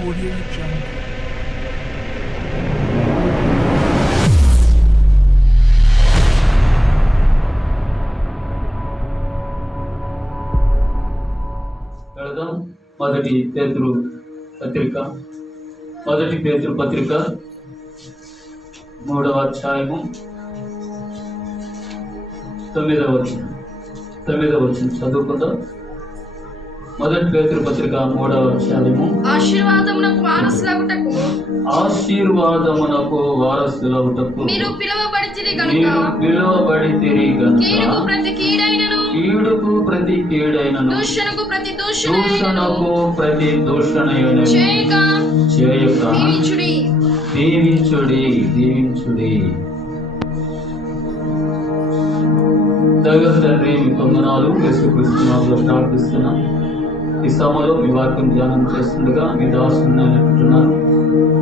Audio Jungle. మొదటి పేతురు పత్రిక 3వ అధ్యాయము 9వ వచనం చదువుకుందాం. మొదటి పేతురు పత్రిక 3వ అధ్యాయము ఆశీర్వాదమునకు వారసులవుటకు మీరు పిలువబడితిరి గనుక కీడుకు ప్రతి కీడైనను దూషణకు ప్రతి దూషణయైనను చేయక దీవించుడి. దైవ తండ్రి, మీ వందనాలు. యేసుక్రీస్తు నామములో ప్రార్థిస్తున్నాం. ఈ సమయంలో మీ వాక్యం ధ్యానం చేస్తుండగా మీ దాసుని అంటున్నాను.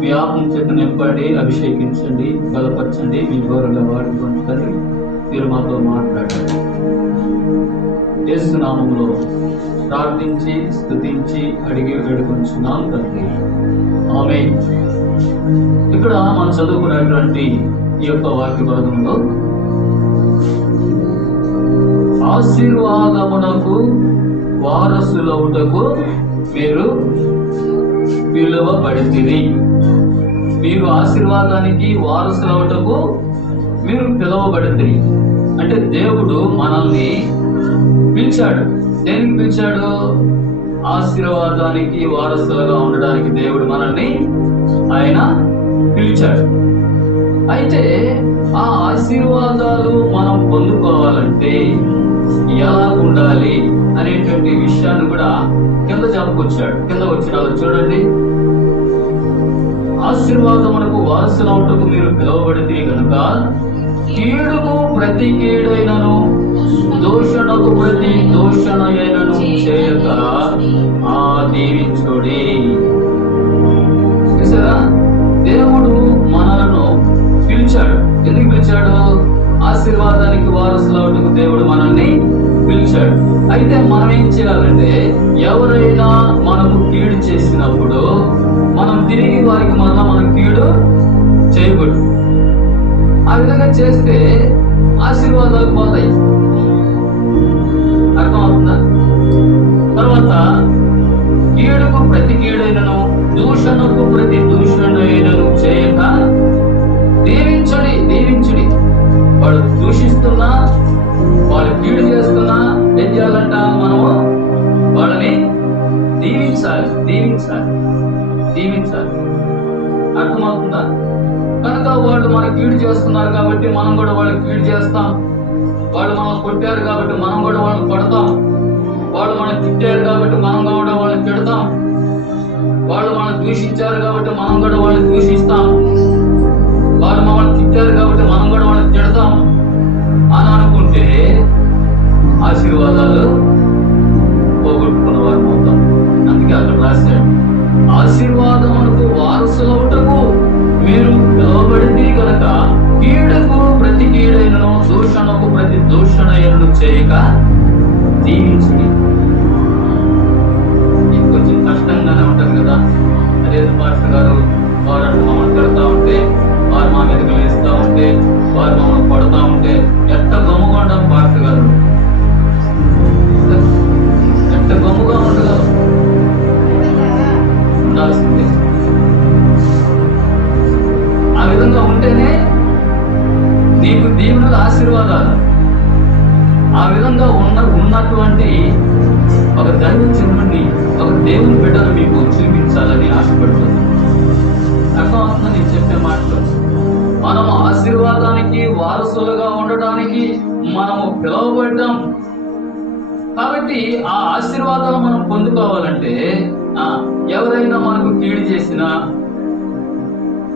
మీ ఆత్మ చేత నింపండి, అభిషేకించండి, బలపరచండి. మీ గౌరవంగా వాడుకోండి తండ్రి. మీరు మాతో మాట్లాడండి. యేసు నామములో ప్రార్థించి స్తుతించి అడిగి వేడుకొంచున్నాం తండ్రి. ఆమేన్. ఇక్కడ మనం చదువుకున్నటువంటి ఈ యొక్క వాక్య భాగంలో ఆశీర్వాదమునకు వారసులవుటకు మీరు పిలువబడితిరి. మీరు ఆశీర్వాదానికి వారసులవుటకు మీరు పిలువబడితిరి. అంటే దేవుడు మనల్ని పిలిచాడు. దేనికి పిలిచాడు? ఆశీర్వాదానికి వారసులుగా ఉండడానికి దేవుడు మనల్ని ఆయన పిలిచాడు. అయితే ఆ ఆశీర్వాదాలు మనం పొందుకోవాలంటే ఎలా ఉండాలి అనేటువంటి విషయాన్ని కూడా కింద చెప్పుకొచ్చాడు. కింద వచ్చిన చూడండి. ఆశీర్వాదమునకు వారసులవుటకు మీరు పిలువబడితే కనుక కీడుకు ప్రతి కీడైనను దూషణకు ప్రతి దూషణయైనను చేయక దీవించుడి. చూసారా? దేవుడు మనలను పిలిచాడు. ఎందుకు పిలిచాడు? ఆశీర్వాదానికి వారసులవుటకు దేవుడు మనల్ని పిలిచాడు. అయితే మనం ఏం చేయాలంటే, ఎవరైనా మనము కీడు చేసినప్పుడు మనం తిరిగి వారికి మనం కీడు చేయకూడదు. ఆ విధంగా చేస్తే ఆశీర్వాదాలు పోతాయి. అర్థమవుతుందా? తర్వాత కీడుకు ప్రతి కీడైనను దూషణకు ప్రతి దూషణైనను చేయక దీవించుడి. వాడు దూషిస్తున్నా, వాళ్ళు కీడు చేస్తున్నా ఏం చేయాలంట? మనము వాళ్ళని దీవించాలి. అర్థమవుతుందా? కనుక వాళ్ళు మన కీడు చేస్తున్నారు కాబట్టి మనం కూడా వాళ్ళకి కీడు చేస్తాం. వాళ్ళు మనం కొట్టారు కాబట్టి మనం కూడా వాళ్ళని కొడతాం. వాళ్ళు మనం తిట్టారు కాబట్టి మనం కూడా వాళ్ళని తిడతాం. వాళ్ళు మనం దూషించారు కాబట్టి మనం కూడా వాళ్ళని దూషిస్తాం. వాళ్ళు మమ్మల్ని తిట్టారు కాబట్టి మనం కూడా వాళ్ళని తిడతాం అని అనుకుంటే ఆశీర్వాదాలు పోగొట్టుకున్న వారు అవుతాం. అందుకే అక్కడ రాశాడు, ఆశీర్వాదమునకు వారసులవుటకు మీరు పిలువబడితే కనుక కీడుకు ప్రతి కీడైనను దూషణకు ప్రతి దూషణయైనను చేయక దీవించుడి. ఇది కొంచెం కష్టంగానే ఉంటుంది కదా. అదే పాస్టర్ గారు వారు అటు మమ్మల్ని పెడతా ఉంటే, వారు మా మీదకి వేస్తూ ఉంటే, వారు మమ్మల్ని కొడతా ఉంటే ఎట్ట గమ్ముగా ఉంటాం పాస్టర్ గారు? ఎట్ట గమ్ముగా ఉండగా ఉండాల్సిందే. ఆ విధంగా ఉంటేనే నీకు దీవుల ఆశీర్వాదాలు. ఆ విధంగా ఉన్నటువంటి ఒక దైవజనుడిని, ఒక దేవుని బిడ్డను మీకు చూపించాలని ఆశపడుతుంది. అర్థమవుతుందా నేను చెప్పే మాటలు? మనము ఆశీర్వాదానికి వారసులుగా ఉండటానికి మనము పిలువబడ్డాం. కాబట్టి ఆ ఆశీర్వాదాలు మనం పొందుకోవాలంటే ఎవరైనా మనకు కీడు చేసినా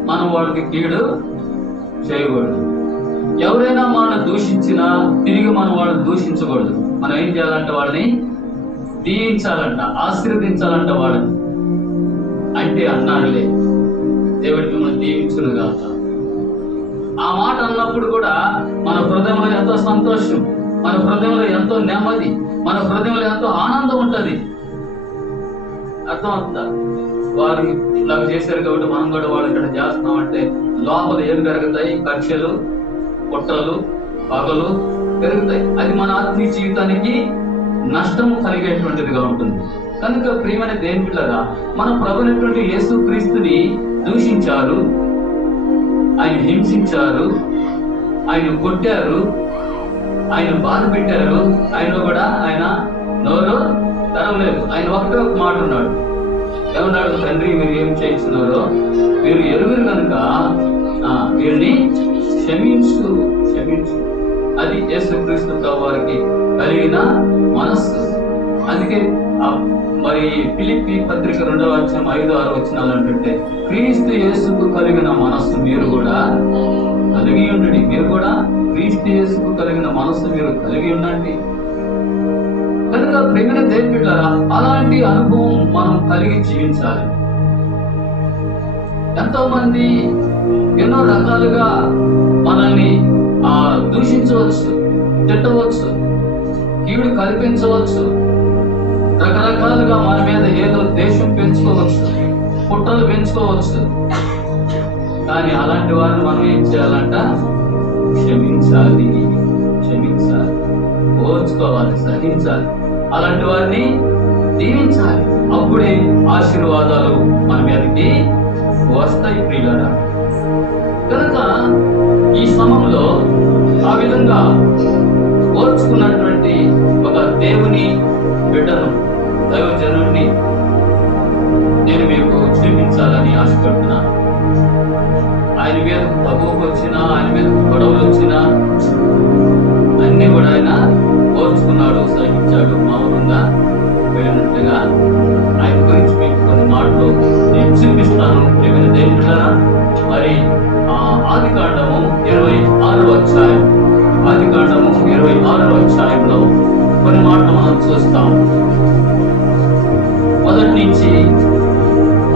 మనం వాళ్ళకి కీడు చేయకూడదు. ఎవరైనా మనల్ని దూషించినా తిరిగి మనం వాళ్ళని దూషించకూడదు. మనం ఏం చేయాలంటే వాళ్ళని దీవించాలంట, ఆశీర్వదించాలంట వాళ్ళని. అంటే అన్నాడులే, దేవుడి మిమ్మల్ని దీవించును గాక. ఆ మాట అన్నప్పుడు కూడా మన హృదయంలో ఎంతో సంతోషం, మన హృదయంలో ఎంతో నెమ్మది, మన హృదయంలో ఎంతో ఆనందం ఉంటుంది. అర్థం అవుతుందా? వారు ఇలా చేశారు కాబట్టి మనం కూడా వాళ్ళు ఇక్కడ చేస్తున్నాం అంటే లోపల ఏం పెరుగుతాయి? కక్షలు, కుట్రలు, పగలు పెరుగుతాయి. అది మన ఆత్మీయ జీవితానికి నష్టం కలిగేటువంటిదిగా ఉంటుంది. కనుక ప్రియమైన దేవుని బిడ్డలారా, మన ప్రభువైనటువంటి యేసు క్రీస్తుని దూషించారు, ఆయన హింసించారు, ఆయన కొట్టారు, ఆయన బాధ పెట్టారు. ఆయన నోరు తెరవలేదు. ఆయన ఒకటే ఒక మాట ఉన్నాడు. ఏమన్నాడు? తండ్రి, మీరు ఏం చేస్తున్నారో మీరు ఎరుగురు కనుక వీరిని క్షమించు. అది యేసుక్రీస్తు ప్రభు వారికి కలిగిన మనస్సు. అందుకే మరి ఫిలిప్పీ పత్రిక 2వ అధ్యాయం 5-6 వచనాలు అంటుంటే, క్రీస్తు యేసుకు కలిగిన మనస్సు మీరు కూడా కలిగి ఉండండి. మీరు కూడా క్రీస్తు యేసుకు కలిగిన మనస్సు మీరు కలిగి ఉండండి. కనుక ప్రేమైన దేవుని బిడ్డలారా, అలాంటి అనుభవం మనం కలిగి జీవించాలి. ఎంతో మంది ఎన్నో రకాలుగా మనల్ని దూషించవచ్చు, తిట్టవచ్చు, కీడు కల్పించవచ్చు, రకరకాలుగా మన మీద ఏదో దేశం పెంచుకోవచ్చు, కుట్రలు పెంచుకోవచ్చు. కానీ అలాంటి వారిని మనం ఏం చేయాలంట? క్షమించాలి, ఓర్చుకోవాలి, సహించాలి. అలాంటి వారిని దీవించాలి. అప్పుడే ఆశీర్వాదాలు మన మీదకి వస్తాయి ప్రియులారా. కనుక ఈ సమయంలో ఆ విధంగా ఓర్చుకున్నటువంటి ఒక దేవుని బిడ్డను, దైవజనుడిని నేను మీకు చూపించాలని ఆశపడుతున్నాను. ఆయన మీద తగువకు వచ్చినా, ఆయన మీద గొడవలు వచ్చినా అన్ని కూడా ఆయన ఓర్చుకున్నాడు, సహించాడు, మౌనంగా వెళ్ళినట్టుగా. ఆయన గురించి మీకు కొన్ని మాటలు నేను చూపిస్తాను. ప్రియమైన దేవుని బిడ్డలారా, మరి ఆదికాండము 26వ అధ్యాయం, ఆదికాండము 26వ అధ్యాయంలో కొన్ని మాటలు మనం చూస్తాం. మొదటి నుంచి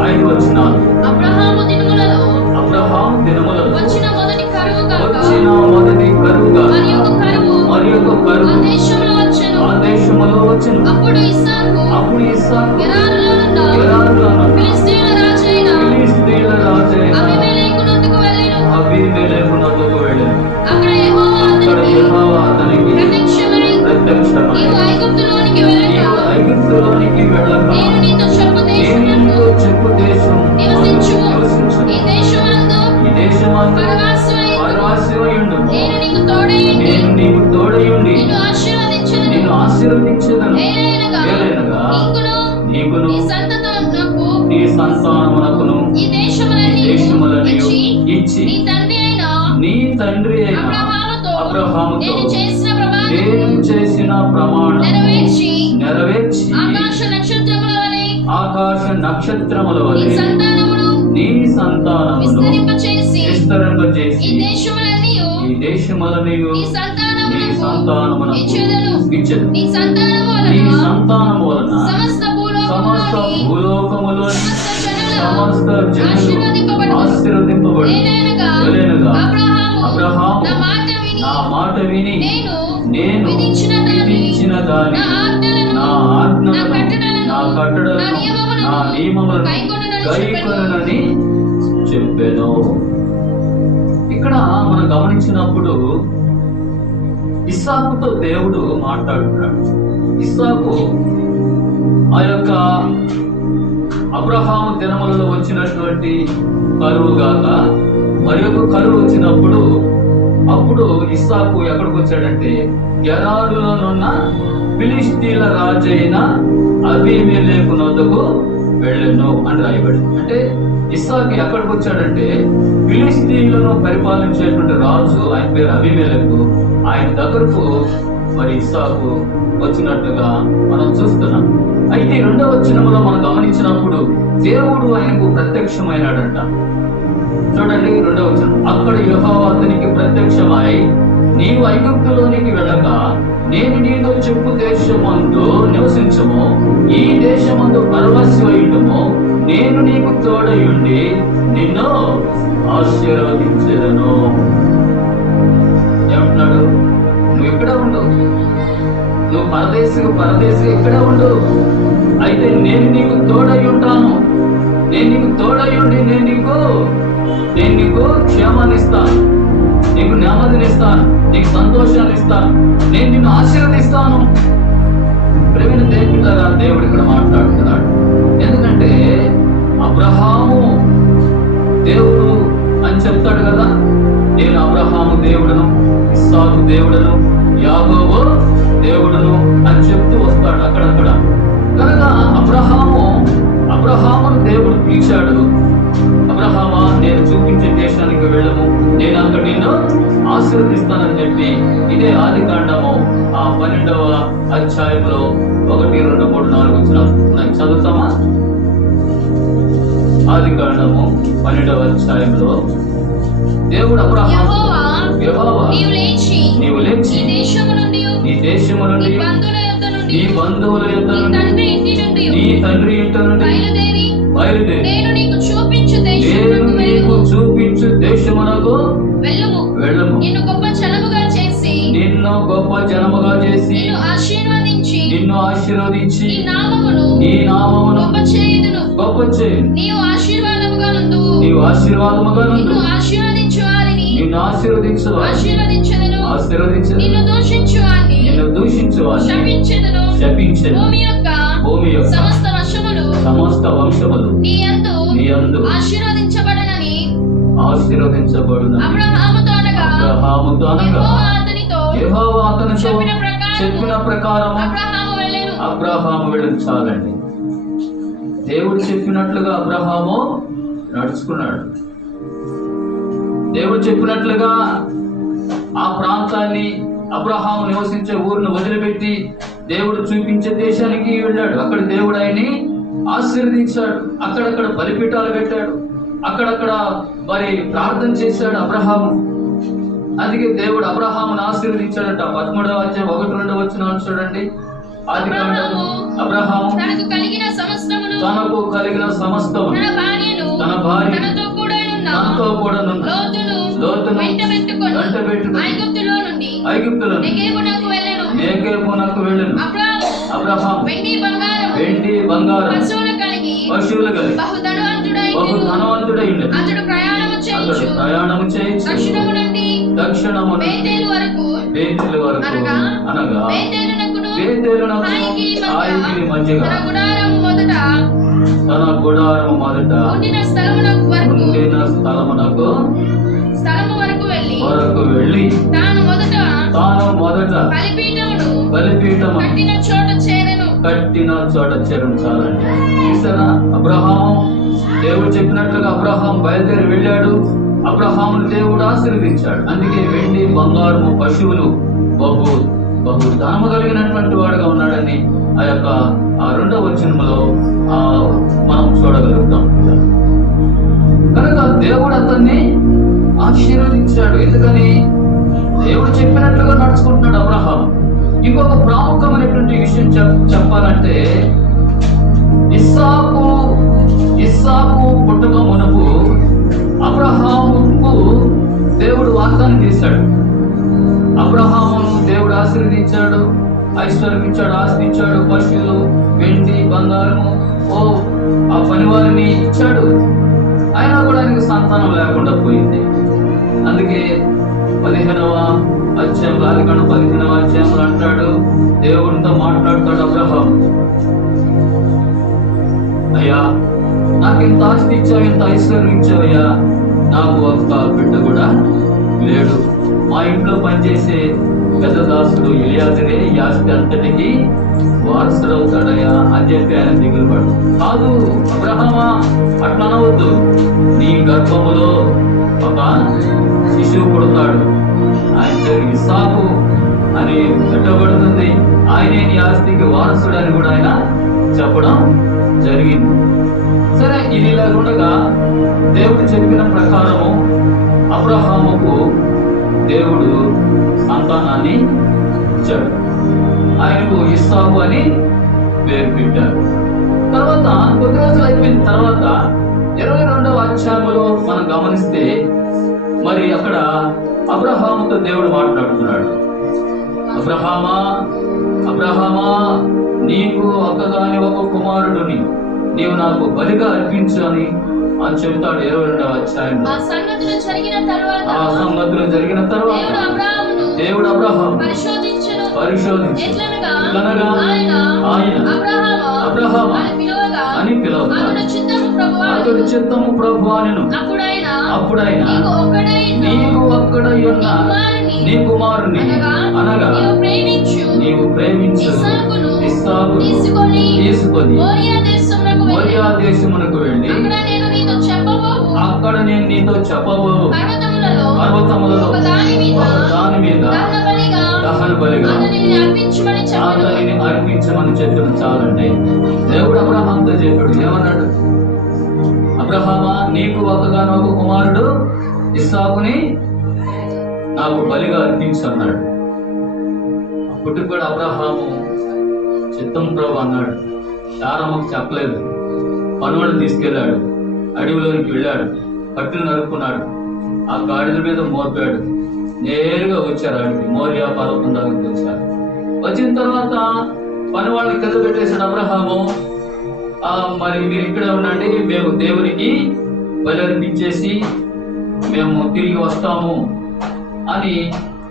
5 వచనాలు. అబ్రహాము దినములలో వచ్చిన మొదటి కరువుగా మరి ఒక కరువు ఆ దేశములో వచ్చెను. అప్పుడు ఇస్సాకు గెరారులో ఫిలిష్తీయుల రాజైన అబీమెలెకునొద్దకు వెళ్ళెను. అక్కడ యెహోవా అతనికి ప్రత్యక్షమై నీవు ఐగుప్తులోనికి వెళ్ళక నేను నీతో చెప్పు దేశం నివసించుము. ఈ దేశమందు పరవాసివైయుండు. నేను నీకు తోడయుండి నిన్ను ఆశీర్వదించెదను. ఏలైనగా నీకును నీ సంతానమునకును ఈ దేశములను ఇచ్చి నీ తండ్రి అయిన అబ్రహాముతో నేను చేసిన ప్రమాణం నెరవేర్చి ఆకాశ నక్షత్రముల వలె నీ సంతానమును విస్తరింపచేసి ఈ దేశములను నీ సంతానమునకు ఇచ్చెదను. నీ సంతానము వలన సమస్త భూలోకములోని సమస్త జనులు ఆశీర్వదింపబడు. అబ్రహాము నా మాట విని నేను విధించిన దాని నా ఆజ్ఞలను, నా కట్టడలను, నా నియమములను గైకొనునని చెప్పాను. ఇక్కడ మనం గమనించినప్పుడు ఇస్సాకుతో దేవుడు మాట్లాడుతున్నాడు. ఇస్సాకు ఆ యొక్క అబ్రహాము దినములలో వచ్చినటువంటి కరువు గాక మరి ఒక కరువు వచ్చినప్పుడు అప్పుడు ఇస్సాకు ఎక్కడికి వచ్చాడంటే గెరారులోనున్న ఫిలిష్తీయుల రాజైన అబీమెలెకునొద్దకు వెళ్ళెను అని రాయబడింది. అంటే ఇస్సాకు ఎక్కడికి వచ్చాడంటే ఫిలిష్తీయులను పరిపాలించేటువంటి రాజు, ఆయన పేరు అబీమెలెకు, ఆయన దగ్గరకు మరి ఇస్సాకు వచ్చినట్టుగా మనం చూస్తున్నాం. అయితే 2వ వచనంలో మనం గమనించినప్పుడు దేవుడు ఆయనకు ప్రత్యక్షమైనాడంట. చూడండి 2వ వచనం. అక్కడ యెహోవా అతనికి ప్రత్యక్షమై నీవు ఐగుప్తులోనికి వెళ్ళక నేను నీతో చెప్పు దేశమందు నివసించము. ఈ దేశమందు పరవశివయుడము. నేను నీకు తోడయుండి నిన్ను ఆశీర్వదించెదను. ఏమంటున్నాడు? నువ్వు ఇక్కడ ఉండవు, నువ్వు పరదేశి ఇక్కడే ఉండు, అయితే నేను నీకు తోడై ఉంటాను, నేను నీకు తోడై ఉండి నేను నీకు క్షేమాన్ని ఇస్తాను, నీకు నెమ్మదిని ఇస్తాను, నీకు సంతోషాన్ని ఇస్తాను, నేను నిన్ను ఆశీర్వదిస్తాను. ప్రేమిన దేవుడారా, దేవుడు ఇక్కడ మాట్లాడుతున్నాడు. ఎందుకంటే అబ్రహాము దేవుడు అని చెప్తాడు కదా, నేను అబ్రహాము దేవుడను, ఇస్సాకు దేవుడను, యాకోబు దేవుడను అని చెప్తూ వస్తాడు అక్కడక్కడ. కనుక అబ్రహామును దేవుడు పిలిచాడు. అబ్రహామా, నేను చూపించే దేశానికి వెళ్ళము, నేను అక్కడ నిన్ను ఆశీర్వదిస్తానని చెప్పి ఇదే ఆదికాండము 12వ అధ్యాయంలో 1, 2, 3, 4 వచనాలు చదువుతామా? ఆదికాండము 12వ అధ్యాయంలో దేవుడు అబ్రహాము, యెహోవా నీవు లేచి నీ దేశము నుండి నీ బంధువుల యొద్ద నుండి నీ తండ్రి ఇంట నుండి బయలుదేరి నేను నీకు చూపించు దేశమునకు వెళ్ళము, నిన్ను గొప్ప జనముగా చేసి నిన్ను ఆశీర్వదించి నీ నామమును గొప్ప చేయుదును, నీవు ఆశీర్వాదముగా నుండు, నిన్ను ఆశీర్వదించు వారిని నిన్ను దూషించు వారిని శపించెదను. భూమి యొక్క సమస్త వంశములు నీ యందు ఆశీర్వదించబడునని అబ్రహాముతో అనగా యెహోవా అతనితో చెప్పిన ప్రకారం అబ్రహాము వెళ్ళను. చాలండి, దేవుడు చెప్పినట్లుగా అబ్రహాము నడుచుకున్నాడు. దేవుడు చెప్పినట్లుగా ఆ ప్రాంతాన్ని, అబ్రహాము నివసించే ఊరును వదిలిపెట్టి దేవుడు చూపించే దేశానికి వెళ్ళాడు. అక్కడ దేవుడు ఆయన్ని ఆశీర్వదించాడు. అక్కడక్కడ బలిపీఠాలు పెట్టాడు, అక్కడక్కడ మరి ప్రార్థన చేశాడు అబ్రహాము. అందుకే దేవుడు అబ్రహామును ఆశీర్వదించాడట. 13వ అధ్యాయం 1, 2 వచనాలు చూడండి. ఆదికాండము అబ్రహాము తనకు కలిగిన సమస్తము తన భార్య తనతో కూడా లోతును వెంటబెట్టుకొని ఐగుప్తులో నెగేబునకు వెళ్ళెను. అబ్రహాము వెండి బంగారం పశువులు కలిగి బహు ధనవంతుడై ఉండెను. అతడు ప్రయాణము చేయించు దక్షిణము బేతేలు వరకు అనగా బేతేలునకు హాయికి మధ్యగా తన గుడారము మొదట ఉండిన స్థలమునకు వెళ్ళి తాను మొదట బలిపీఠము కట్టిన చోట చేరించాలండి. చూసారా, అబ్రహాము దేవుడు చెప్పినట్లుగా అబ్రహాం బయలుదేరి వెళ్ళాడు. అబ్రహామును దేవుడు ఆశీర్వదించాడు. అందుకే వెండి బంగారము పశువులు బహు ధనము కలిగినటువంటి వాడుగా ఉన్నాడని ఆ 2వ వచనములో మనం చూడగలుగుతాం. కనుక దేవుడు అతన్ని ఆశీర్వదించాడు. ఎందుకని? దేవుడు చెప్పినట్లుగా నడుచుకుంటున్నాడు అబ్రహాం. ఇంకొక ప్రాముఖ్యమైనటువంటి విషయం చెప్పాలంటే, ఇస్సాకు పుట్టుక మునుపు అబ్రహాముకు దేవుడు వాగ్దానం చేశాడు. అబ్రహామును దేవుడు ఆశీర్వదించాడు, ఐశ్వర్యం ఇచ్చాడు, ఆస్తి ఇచ్చాడు, పశువులు, వెండి, బంగారము, ఆ పనివారిని ఇచ్చాడు. అయినా కూడా ఆయనకు సంతానం లేకుండా పోయింది. అందుకే 15వ అధ్యాయంలో, ఆదికాండం 15వ అధ్యాయంలో అంటాడు, దేవుడితో మాట్లాడతాడు అబ్రహాం, అయ్యా నాకు ఇంత ఆస్తి ఇచ్చావు, ఇంత ఐశ్వర్యం ఇచ్చావయ్యా, నాకు ఒక్క బిడ్డ కూడా లేడు. మా ఇంట్లో పనిచేసే పెద్ద దాసుడు ఎలియాజరే ఈ ఆస్తి అంతటికి వారసుడు అవుతాడయ్యా అని చెప్పి ఆయన దిగులు పడు. కాదు అబ్రహామా, అట్లా అనవద్దు. నీ గర్భములో ఒక శిశువు పుడతాడు, ఆయన పేరు ఇస్సాకు అని పెట్టబడుతుంది. ఆయనే నీ ఆస్తికి వారసుడు అని కూడా ఆయన చెప్పడం జరిగింది. సరే, ఇది ఇలాగుండగా దేవుడు చెప్పిన ప్రకారము అబ్రహాముకు దేవుడు సంతానాన్ని ఇచ్చాడు. ఆయనకు ఇస్సాకు అని పేరు పెట్టారు. తర్వాత కొద్ది రోజులు అయిపోయిన తర్వాత 22వ అధ్యాయంలో మనం గమనిస్తే, మరి అక్కడ అబ్రహాముతో దేవుడు మాట్లాడుతున్నాడు. అబ్రహామా, నీకు ఒక్కగాని ఒక కుమారుడిని నీవు నాకు బలిగా అర్పించు అని చెబుతాడు 22వ అధ్యాయంలో. ఆ సంగతులు జరిగిన తర్వాత దేవుడు అబ్రహాము పరిశోధించి ఎట్లనగా ఆయన అబ్రహామా అని పిలవగా అతడు చిత్తము ప్రభువా అనెను. అప్పుడైన నీకు ఒక్కడైయున్న నీ కుమారుని అనగా నీవు ప్రేమించు ఇస్సాకును తీసుకొని మోరియా దేశమునకు వెళ్ళి అక్కడ నేను నీతో చెప్పబోవు పర్వతములలో దాని మీద దహన బలిగా అతనిని అర్పించమని చెప్పిన చాలండి. దేవుడు అబ్రహాముతో చెప్పాడు, ఏమన్నాడు? అబ్రహామా, నీకు ఒకగానొక కుమారుడు ఇస్సాకుని నాకు బలిగా అర్పించు అన్నాడు. అప్పటికి కూడా అబ్రహాము చిత్తం ప్రభు అన్నాడు. శారమ్మకు చెప్పలేదు. పనులను తీసుకెళ్ళాడు, అడవిలోనికి వెళ్ళాడు, కట్టును నరుక్కున్నాడు, ఆ గాడిద మీద మోపాడు, నేరుగా వచ్చారు అడవి మోరియా పర్వతం దగ్గరికి వచ్చారు. వచ్చిన తర్వాత పని వాళ్ళని కింద పెట్టేశాడు అబ్రహాము. మరి మీరు ఇక్కడే ఉండండి, మేము దేవునికి బలి అర్పించేసి మేము తిరిగి వస్తాము అని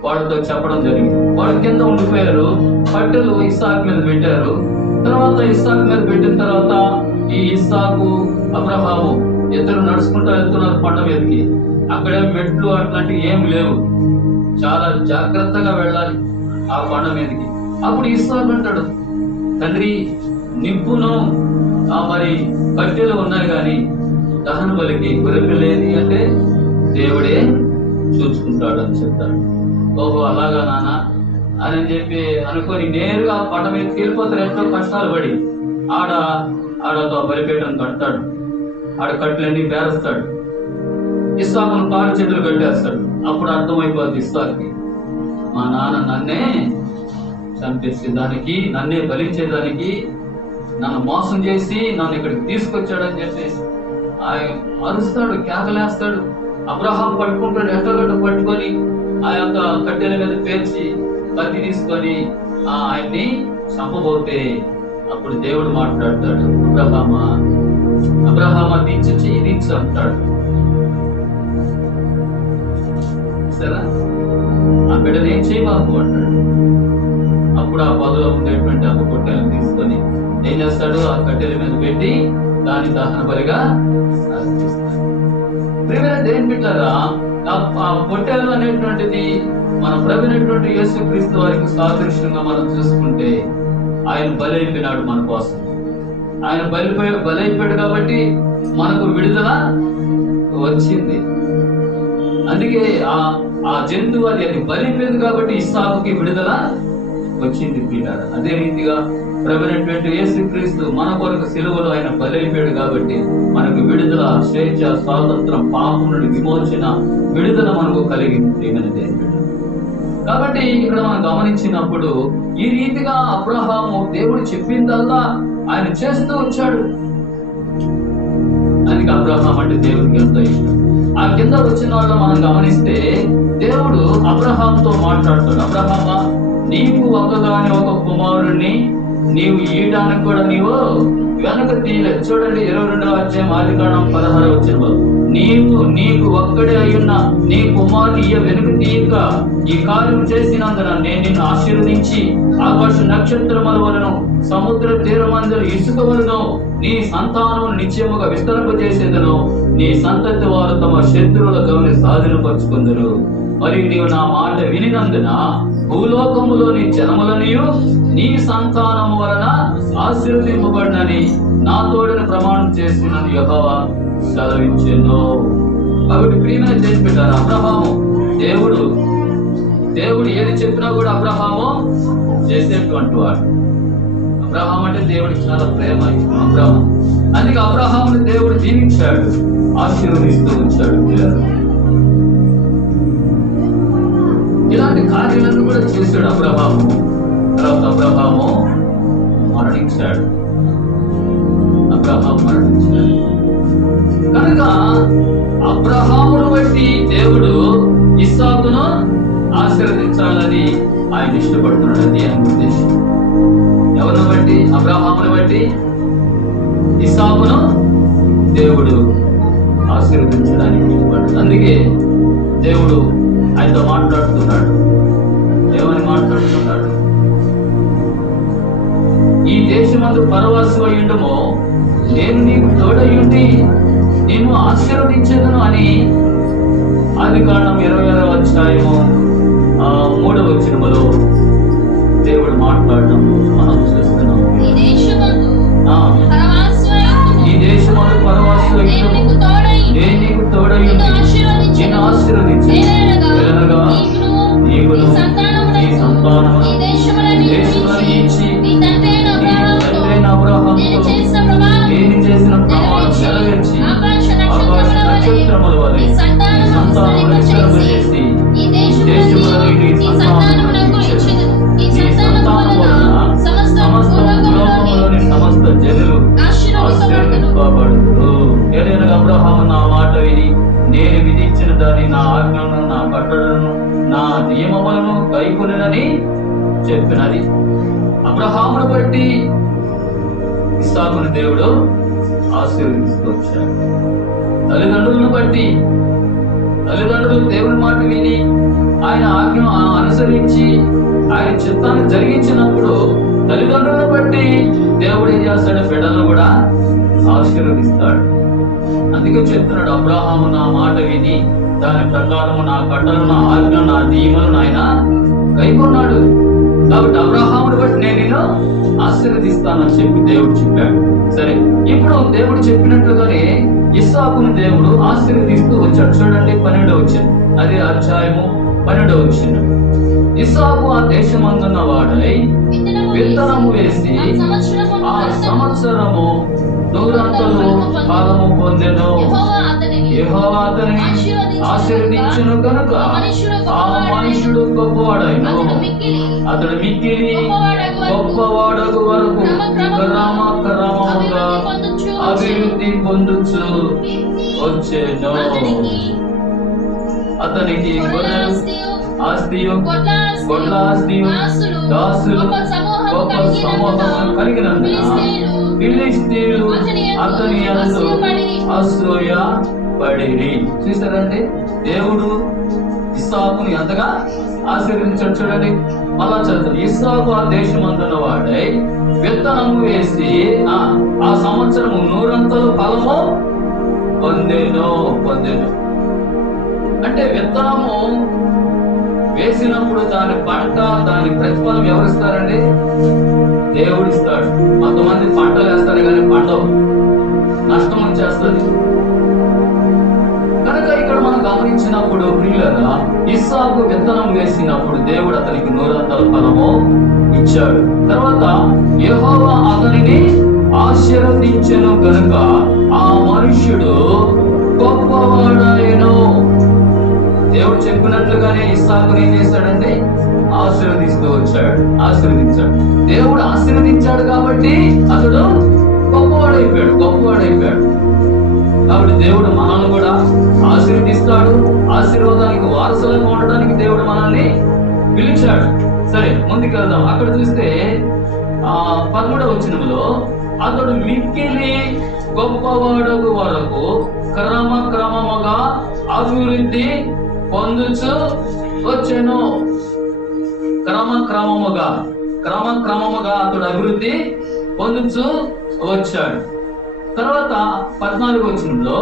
వాళ్ళతో చెప్పడం జరిగింది. వాళ్ళు కింద ఉండిపోయారు, కట్టెలు ఇస్సాకు మీద పెట్టారు. తర్వాత ఇస్సాకు మీద పెట్టిన తర్వాత ఈ ఇస్సాకు అబ్రహాము ఇద్దరు నడుచుకుంటూ వెళ్తున్నారు కొండ మీదకి. అక్కడే మెట్లు అట్లాంటివి ఏం లేవు, చాలా జాగ్రత్తగా వెళ్ళాలి ఆ కొండ మీదకి. అప్పుడు ఇస్సాకు అంటాడు, తండ్రి నిప్పును మరి కట్టెలు ఉన్నాయి కానీ దహన బలికి గొర్రెపిల్లేది అంటే దేవుడే చూసుకుంటాడు అని చెప్తాడు. ఓహో అలాగా నాన్న అని చెప్పి అనుకొని నేరుగా కొండ మీదకి వెళ్ళిపోతారు. ఎంతో కష్టాలు పడి ఆడ బలిపీఠం కడతాడు, ఆడ కట్టెలన్నీ పేరుస్తాడు, ఇస్సాకును కారు చేతులు కట్టేస్తాడు. అప్పుడు అర్థమైపోద్ది ఇస్సాకుకి, మా నాన్న నన్నే చంపేసేదానికి, నన్నే బలించేదానికి, నన్ను మోసం చేసి నన్ను ఇక్కడికి తీసుకొచ్చాడని చెప్పేసి ఆయన అరుస్తాడు, కేకలేస్తాడు. అబ్రహాం పట్టుకుంటాడు, ఎట్టగట్టు పట్టుకొని ఆ యొక్క కట్టెల మీద పేర్చి కత్తి తీసుకొని ఆయన్ని చంపబోతే అప్పుడు దేవుడు మాట్లాడతాడు, అబ్రహామా దించి చెయ్యి దించు అంటాడు. సరే ఆ బిడ్డను ఏం చేయబాకు అంటాడు. అప్పుడు ఆ పొదలో ఉండేటువంటి ఆ పొట్టెలను తీసుకొని ఏం చేస్తాడు, ఆ కట్టెల మీద పెట్టి దాని దహన బలిగా దేని పెట్టారా? ఆ పొట్టెలు అనేటువంటిది మన ప్రభువైనటువంటి యేసుక్రీస్తు వారికి సాదృశ్యంగా మనం చూసుకుంటే ఆయన బలైపోయినాడు మన కోసం. ఆయన బలైపోయాడు కాబట్టి మనకు విడుదల వచ్చింది. అందుకే ఆ జంతువు అది బలైపోయింది కాబట్టి ఇస్సాకుకి విడుదల వచ్చింది ప్రియులారా. అదే రీతిగా ప్రభువైనటువంటి యేసుక్రీస్తు మన కొరకు సిలువలో ఆయన బలైపోయాడు కాబట్టి మనకు విడుదల, స్వేచ్ఛ, స్వాతంత్రం, పాపం నుండి విమోచన, విడుదల మనకు కలిగింది. కాబట్టి ఇక్కడ మనం గమనించినప్పుడు ఈ రీతిగా అబ్రహాము దేవుడు చెప్పిందల్లా ఆయన చేస్తూ వచ్చాడు. అందుకే అబ్రహాం అంటే దేవుడికి ఎంతో ఇష్టం. ఆ కింద వచ్చిన వాళ్ళు మనం గమనిస్తే దేవుడు అబ్రహాంతో మాట్లాడతాడు, అబ్రహామా, నీకు ఒకగాని ఒక కుమారుణ్ణి నీవు ఈయడానికి కూడా నీవు వెనక తీయలేదు. చూడండి 22వ అధ్యాయం ఆదికాండం 16వ వచనం, నీకు ఒక్కడే అయ్యున్న నీ కుమారుని వెనుక తీయక ఈ కార్యం చేసినందున నేను నిన్ను ఆశీర్వదించి ఆకాశ నక్షత్రముల వలన సముద్ర తీరమందరి ఇసుక వలన నీ సంతానము నిత్యముగా విస్తరింపజేసేదను. నీ సంతతి వారు తమ శత్రువుల గమని స్వాధీనపరుచుకుందరు. మరియు నీవు నా మాట వినినందున భూలోకములోని జనములనియు నీ సంతానము వలన ఆశీర్వదింపబడినని నా తోడని ప్రమాణం చేసిన యెహోవా సెలవిచ్చెను. కాబట్టి ప్రియమైన చేసి పెట్టారు అబ్రహాము. దేవుడు ఏది చెప్పినా కూడా అబ్రహాము చేసేటువంటి వాడు. అబ్రహాం అంటే దేవుడికి చాలా ప్రేమ అబ్రహాం. అందుకే అబ్రహాముని దేవుడు దీవించాడు, ఆశీర్వదిస్తూ ఉంచాడు. ఇలాంటి కార్యాలను కూడా చేశాడు అబ్రహాము. తర్వాత అబ్రహాము మరణించాడు. కనుక అబ్రహామును బట్టి దేవుడు ఇస్సాకును ఆశీర్వదించాలని ఆయన ఇష్టపడుతున్నాడు. అది ఆయన ఉద్దేశం. బట్టి, అబ్రహామును బట్టి ఇస్సాకును దేవుడు ఆశీర్వదించడానికి ఇష్టపడ్డాడు. అందుకే దేవుడు ఆయనతో మాట్లాడుతున్నాడు. ఏమని మాట్లాడుతున్నాడు? ఈ దేశమందు పరవాసివయుండుమో నేను నీకు తోడయుండి నిన్ను ఆశీర్వదించదును అని ఆదికాండం 26వ అధ్యాయము 3వ వచనములో దేవుడు మాట్లాడడం మనం చూస్తున్నాం. ఈ దేశమందు పరవాసివయుండుమో నేను నీకు తోడయుండి నిన్ను ఆశీర్వదించు, నీకును నీ సంతానమును ఈ దేశములను ఇచ్చి నీ తండ్రైన అబ్రహాముతో నేను చేసిన ప్రమాణం నెరవేర్చి ఆకాశ నక్షత్రముల వలె నీ సంతానమును విస్తరింపజేసి ఈ దేశములను నీ సంతానమునకు ఇచ్చెదను. నీ సంతానము వలన సమస్త భూలోకములోని సమస్త జనులు ఆశీర్వదింపబడుదురు. ఏలైనగా అబ్రహాము నా మాట విని నేను విధించిన దాన్ని, నా ఆజ్ఞలను, నా కట్టడలను, నా నియమములను గైకొనునని చెప్పినది. అబ్రహామును బట్టి ఇస్సాకును దేవుడు ఆశీర్వదిస్తూ వచ్చాడు. తల్లిదండ్రులను బట్టి, తల్లిదండ్రులు దేవుని మాట విని ఆయన ఆజ్ఞ అనుసరించి ఆయన చిత్తాన్ని జరిగించినప్పుడు తల్లిదండ్రులను బట్టి దేవుడు ఏం చేస్తాడు? బిడ్డలను కూడా ఆశీర్వదిస్తాడు. అందుకే చెప్తున్నాడు, అబ్రహాము నా మాట విని దాని ప్రకారము నా కట్టలను, నా ఆజ్ఞ, నా నియమాలను ఆయన కైకొన్నాడు. కాబట్టి అబ్రహామును బట్టి నేను నిన్ను ఆశీర్వదిస్తానని చెప్పి దేవుడు చెప్పాడు. సరే, ఇప్పుడు దేవుడు చెప్పినట్లుగానే ఇస్సాకును దేవుడు ఆశీర్వదిస్తూ వచ్చాడు. చూడండి 12వ వచనం, అదే అధ్యాయము 12వ వచనం. ఇస్సాకు ఆ దేశమందున్న వాడై విత్తనము వేసి ఆ సంవత్సరము నూరంతలు ఫలము పొందెను. యెహోవా అతనిని ఆశీర్వదించును కనుక ఆ మనుషుడు గొప్పవాడైను. అతడు మిక్కిలి గొప్పవాడగు వరకు క్రమముగా అభివృద్ధి పొందుచు వచ్చెను. అతనికి గొర్రెలు ఆస్తియు, గొడ్ల ఆస్తియు, దాసులు గొప్ప సమూహం కలిగినందున ఫిలిష్తీయులు అతని యందు అసూయ పడిరి. చూసారండి, దేవుడు ఇస్సాకును ఎంతగా ఆశీర్వదించాడు. చూడండి, మళ్ళా చదువుతాడు. ఇస్సాకు ఆ దేశమందున్న వాడై విత్తనము వేసి ఆ సంవత్సరము నూరంతలు ఫలము పొందెను. అంటే విత్తనము వేసినప్పుడు దాని పంట, దాని ప్రతిఫలం ఎవరిస్తారండి? దేవుడు ఇస్తాడు. కొంతమంది పంటలు వేస్తారు కానీ పండవు, నష్టం వచ్చేస్తుంది. కనుక ఇక్కడ మనం గమనించినప్పుడు ప్రియులారా, ఇస్సాకు విత్తనం వేసినప్పుడు దేవుడు అతనికి నూరంతల ఫలము ఇచ్చాడు. తర్వాత యెహోవా అతనిని ఆశీర్వదించెను కనుక ఆ మనుష్యుడు గొప్పవాడాయెను. దేవుడు చెప్పినట్లుగానే ఇస్సాకుని ఏం చేశాడంటే ఆశీర్వదించాడు. దేవుడు ఆశీర్వదించాడు కాబట్టి అతడు గొప్పవాడైపోయాడు. కాబట్టి దేవుడు మనల్ని కూడా ఆశీర్వదిస్తాడు. ఆశీర్వాదానికి వారసులుగా ఉండడానికి దేవుడు మనల్ని పిలిచాడు. సరే, ముందుకు వెళ్దాం. అక్కడ చూస్తే 13వ వచనంలో అతడు మిక్కిలి గొప్పవాడగు వరకు క్రమముగా అభివృద్ధి పొందుచు వచ్చెను. క్రమక్రమముగా అతడు అభివృద్ధి పొందుచు వచ్చాడు. తర్వాత 14వ వచనంలో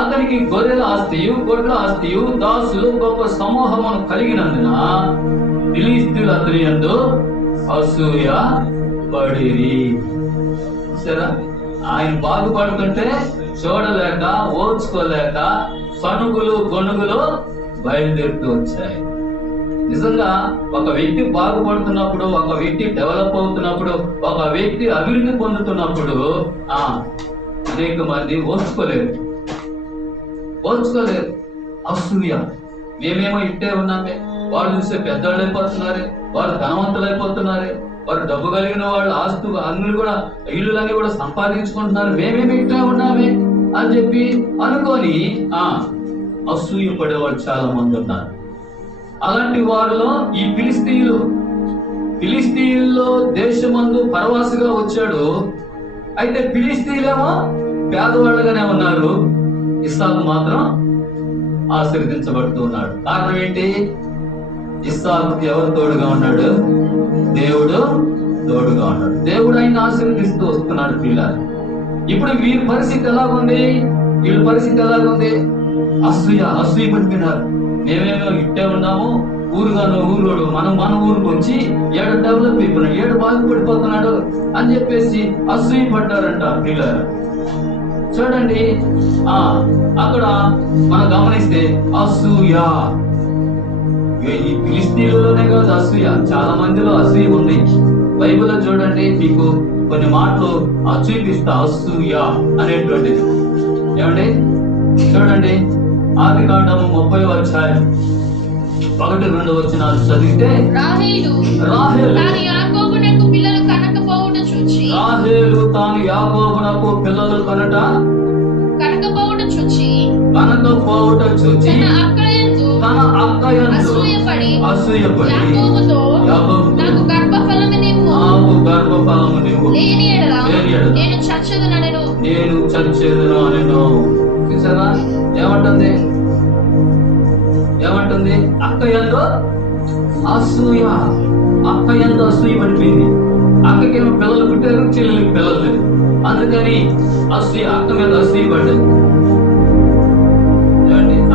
అతనికి గొర్రెల ఆస్తియు, గొడ్ల ఆస్తియు, దాసులు గొప్ప సమూహమును కలిగినందున ఫిలిష్తీయులు అతని యందు అసూయ పడిరి. సరే, ఆయన బాగుపడుతుంటే చూడలేక, ఓర్చుకోలేక సణుగులు గొణుగులు బయలుదేరుతూ వచ్చాయి. నిజంగా ఒక వ్యక్తి బాగుపడుతున్నప్పుడు, ఒక వ్యక్తి డెవలప్ అవుతున్నప్పుడు, ఒక వ్యక్తి అభివృద్ధి పొందుతున్నప్పుడు అనేక మంది ఓర్చుకోలేరు. అసూయ. మేమేమో ఇట్టే ఉన్నామే, వాళ్ళు చూస్తే పెద్దవాళ్ళు అయిపోతున్నారే, వాళ్ళు ధనవంతులు అయిపోతున్నారే, వారు డబ్బు కలిగిన వాళ్ళు ఆస్తు అన్ని కూడా ఇల్లులన్నీ కూడా సంపాదించుకుంటున్నారు, మేమేమి ఇట్టే ఉన్నామే అని చెప్పి అనుకొని అసూయ పడేవాళ్ళు చాలా మంది ఉన్నారు. అలాంటి వారిలో ఈ ఫిలిష్తీయులు ఫిలిస్తీన్లో దేశమందు పరవాసిగా వచ్చాడు. అయితే ఫిలిస్తీన్లేమో పేదవాళ్ళుగానే ఉన్నారు, ఇస్సాకు మాత్రం ఆశీర్వదించబడుతూ ఉన్నాడు. కారణం ఏంటి? ఇస్సాకుకి ఎవరు తోడుగా ఉన్నాడు? దేవుడు తోడుగా ఉన్నాడు. దేవుడు ఆయన ఆశీర్వదిస్తూ వస్తున్నాడు పిల్లలు. ఇప్పుడు వీరి పరిస్థితి ఎలాగుంది? వీళ్ళ పరిస్థితి ఎలాగుంది? అసూయ పడిపోయినారు. మేమేమో ఇట్టే ఉన్నాము, ఊరోడు మన ఊరికి వచ్చి ఏడు డెవలప్ అయిపోయినాడు, ఏడు బాగుపడిపోతున్నాడు అని చెప్పేసి అసూయ పడ్డారంట పిల్లలు. చూడండి, అక్కడ మనం గమనిస్తే అసూయ ఈ ఫిలిస్తీన్లలోనే కాదు, అసూయ చాలా మందిలో అసూయ ఉంది. బైబిల్లో చూడండి, మీకు కొన్ని మాటలు చూపిస్తా. అసూయ అనేటువంటిది ఏమండి? చూడండి, ఆదికాండము 30వ అధ్యాయం 1-2 వచనాలు చదివితే, రాహేలు తాను యాకోబునకు పిల్లలు కనకపోవుట చూచి తన అక్కయందు అసూయపడి నాకు గర్భఫలము నీవు లేని యెడల నేను చచ్చెదను అనెను. చూసారా ఏమంటుంది? అక్కయందు అసూయ పడిపోయింది. అక్కకేమో పిల్లలు పుట్టారు, చెల్లెలకి పిల్లలు లేదు. అందుకని అసూయ, అక్క మీద అసూయ పడ్డది.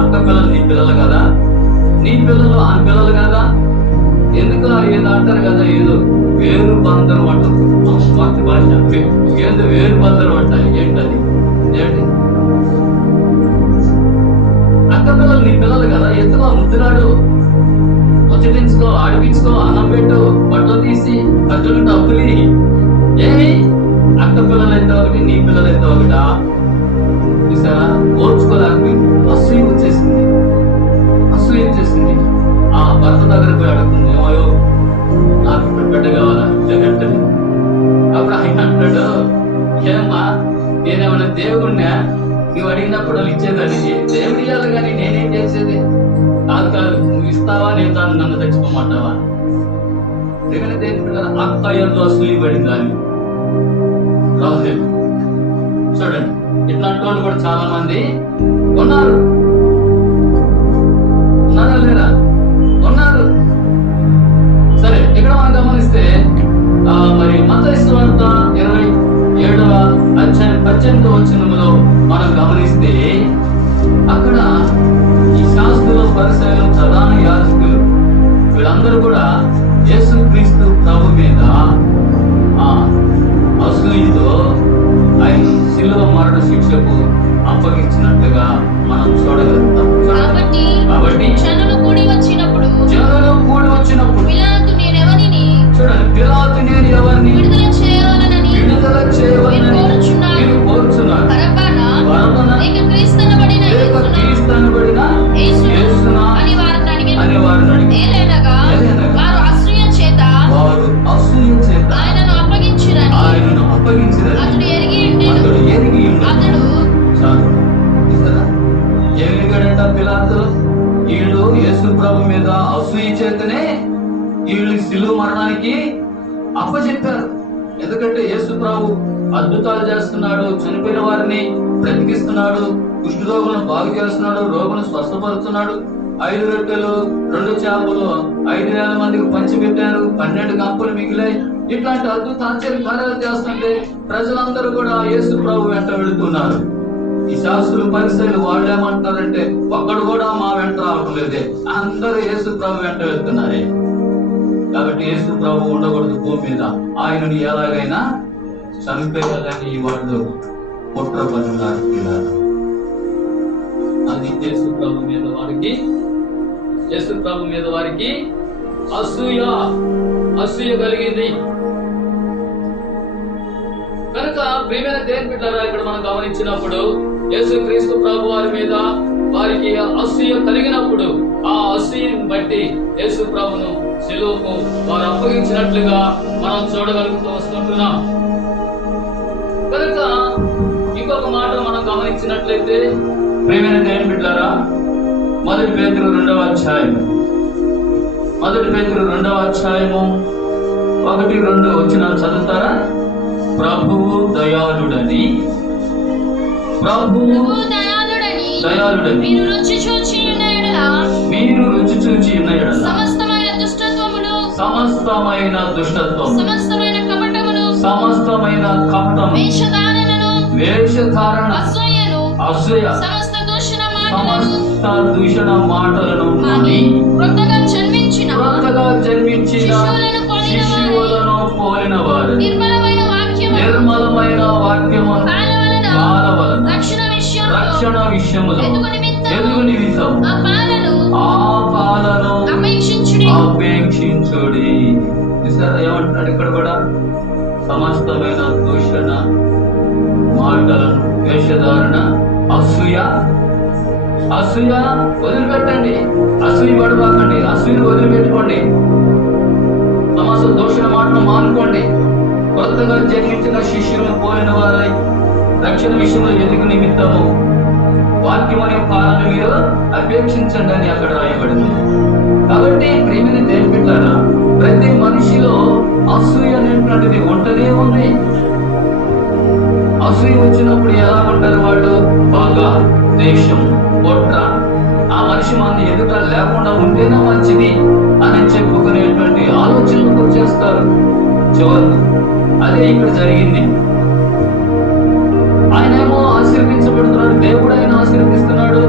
అక్క పిల్లలు నీ పిల్లలు కదా, నీ పిల్లలు ఆ పిల్లలు కదా, ఎందుకు ఏదో అంటారు కదా, ఏదో వేరు బందరం అంటారు స్వార్థ భాష, ఏదో వేరు బందరం అంటారు. ఏంటది? ఏంటి? అక్క పిల్లలు నీ పిల్లలు కదా, ఎందుకో ముద్దులాడు, ముచ్చటించుకో, ఆడిపించుకో, అన్నం పెట్టు, బట్టలు తీసి ఖర్చులు డబ్బులు. ఏమి అక్క పిల్లలైతే ఒకటి, నీ పిల్లలైతే ఒకటా? చూసారా? ఓర్చుకోలేకపోయింది, అసూయ వచ్చేసింది. ఆ భర్త దగ్గరకు పోయి అడుగుతుంది, ఏమో నాకు బిడ్డ కావాలా, వెంటనే. అప్పుడు ఆయన అంటాడు, ఏమమ్మా నేనేమన్నా దేవుడినా? నువ్వు అడిగినప్పుడు వాళ్ళు ఇచ్చేదాన్ని, దేవుడు ఇవ్వాలి కానీ నేనేం చేసేది? కాదు, నువ్వు ఇస్తావా, నేను తాను నన్ను తెచ్చుకోమంటావా? దేవుని అక్కయ్యతో అసూయ పడింది అని రాహేలు. చూడండి, ఇట్లాంటి వాళ్ళు కూడా చాలా మంది ఉన్నారు. ఉన్నారా లేరా? ఉన్నారు. సరే, ఇక్కడ మనం గమనిస్తే మరి మత్తయి సువార్త 27వ అధ్యాయం 18వ వచనంలో మనం గమనిస్తే, అక్కడ ఈ శాస్త్రులు, పరిసయ్యులు, ప్రధాన యాజకులు వీళ్ళందరూ కూడా యేసుక్రీస్తు ప్రభు మీద అసూయతో ఆయన శిలువ మరణ శిక్షకు అప్పగించినట్టుగా మనం చూడగలుగుతాం. కాబట్టి జనులు కూడి వచ్చినప్పుడు చూడండి, పిలాతు నేను ఎవరిని విడుదల చేయాలని కోరుచున్నాను, బరబ్బనా లేక క్రీస్తనబడిన యేసునా అని వారిని అడిగాను. వారు అసూయ చేత ఆయనను అప్పగించిరని అతడు ఎరిగి అతడు ఏమిగాడంట పిలాతు? వీళ్ళు యేసు ప్రభు మీద అసూయ చేతనే వీళ్ళు శిలువ మరణానికి అప్పచెప్పారు. ఎందుకంటే యేసు ప్రభు అద్భుతాలు చేస్తున్నాడు, చనిపోయిన వారిని బ్రతికిస్తున్నాడు, కుష్ఠరోగులను బాగు చేస్తున్నాడు, రోగులను స్వస్థపరుస్తున్నాడు. 5 రొట్టెలు 2 చేపలు 5,000 మందికి పంచిపెట్టారు, 12 గంపలు మిగిలాయి. ఇట్లాంటి అద్భుత ఆశ్చర్య కార్యాలు చేస్తుంటే ప్రజలందరూ కూడా యేసు ప్రభు వెంట వెళుతున్నారు. ఈ శాస్త్రులు, పరిసయ్యులు వాళ్ళు ఏమంటారంటే, ఒక్కడు కూడా మా వెంట రావడం లేదే, అందరూ యేసు ప్రభు వెంట వెళ్తున్నారే. కాబట్టి యేసు ప్రభు ఉండకూడదు భూమి మీద, ఆయనని ఎలాగైనా చంపేయాలని వాళ్ళు కుట్ర పన్నున్నారు. అది యేసు ప్రభు మీద వారికి అసూయ కలిగింది. కనుక ప్రియమైన దేవుని బిడ్డలారా, ఇక్కడ మనం గమనించినప్పుడు యేసుక్రీస్తు ప్రభు వారి మీద వారికి అసూయ కలిగినప్పుడు ఆ అసూయను బట్టి యేసు ప్రభును శిలువకు వారు అప్పగించినట్లుగా మనం చూడగలుగుతూ వస్తుంటున్నాం. కనుక ఇంకొక మాట మనం గమనించినట్లయితే ప్రియమైన దేవుని బిడ్డలారా, 1 పేతురు 2వ అధ్యాయము 1-2 వచనాలు చదువుతారా? ప్రభువు దయాళుడని మీరు రుచి చూచి ఉన్న ఎడల సమస్తమైన దుష్టత్వము సమస్తమైన కపటము వేషధారణ అసూయ సమస్త దూషణ మాటలను మాని క్రొత్తగా జన్మించిన శిశువులను పోలిన వారు నిర్మలమైన వాక్యము రక్షణ విషయములో ఎదుగు నిమిత్తం ఆ పాలను అపేక్షించుడి. ఏమంటున్నాడు ఇక్కడ కూడా? సమస్తమైన దూషణ మాటలను, వేషధారణ, అసూయ వదిలిపెట్టండి. అసూయ పడబాకండి, అసూయను వదిలిపెట్టుకోండి. సమస్త దూషణ మాటలు మానుకోండి. కొత్తగా జన్మించిన శిష్యులను పోలిన వారై రక్షణ విషయంలో ఎదుగు నిమిత్తము వాక్యం అనే పాలన మీరు అపేక్షించండి అని అక్కడ రాయబడింది. కాబట్టి ప్రేమిని దేనిపెట్టారా? ప్రతి మనిషిలో అసూయ అనేటువంటిది ఉంటనే ఉంది. అసూయ వచ్చినప్పుడు ఎలా ఉంటారు వాళ్ళు? బాగా దేశం పొట్ట, ఆ మనిషి మన ఎదుట లేకుండా ఉంటేనే మంచిది అని చెప్పుకునేటువంటి ఆలోచనలకు వచ్చేస్తారు చివరికి. అదే ఇక్కడ జరిగింది. ఆయనేమో ఆశీర్వదించబడుతున్నాడు, దేవుడు ఆయన ఆశీర్వదిస్తున్నాడు.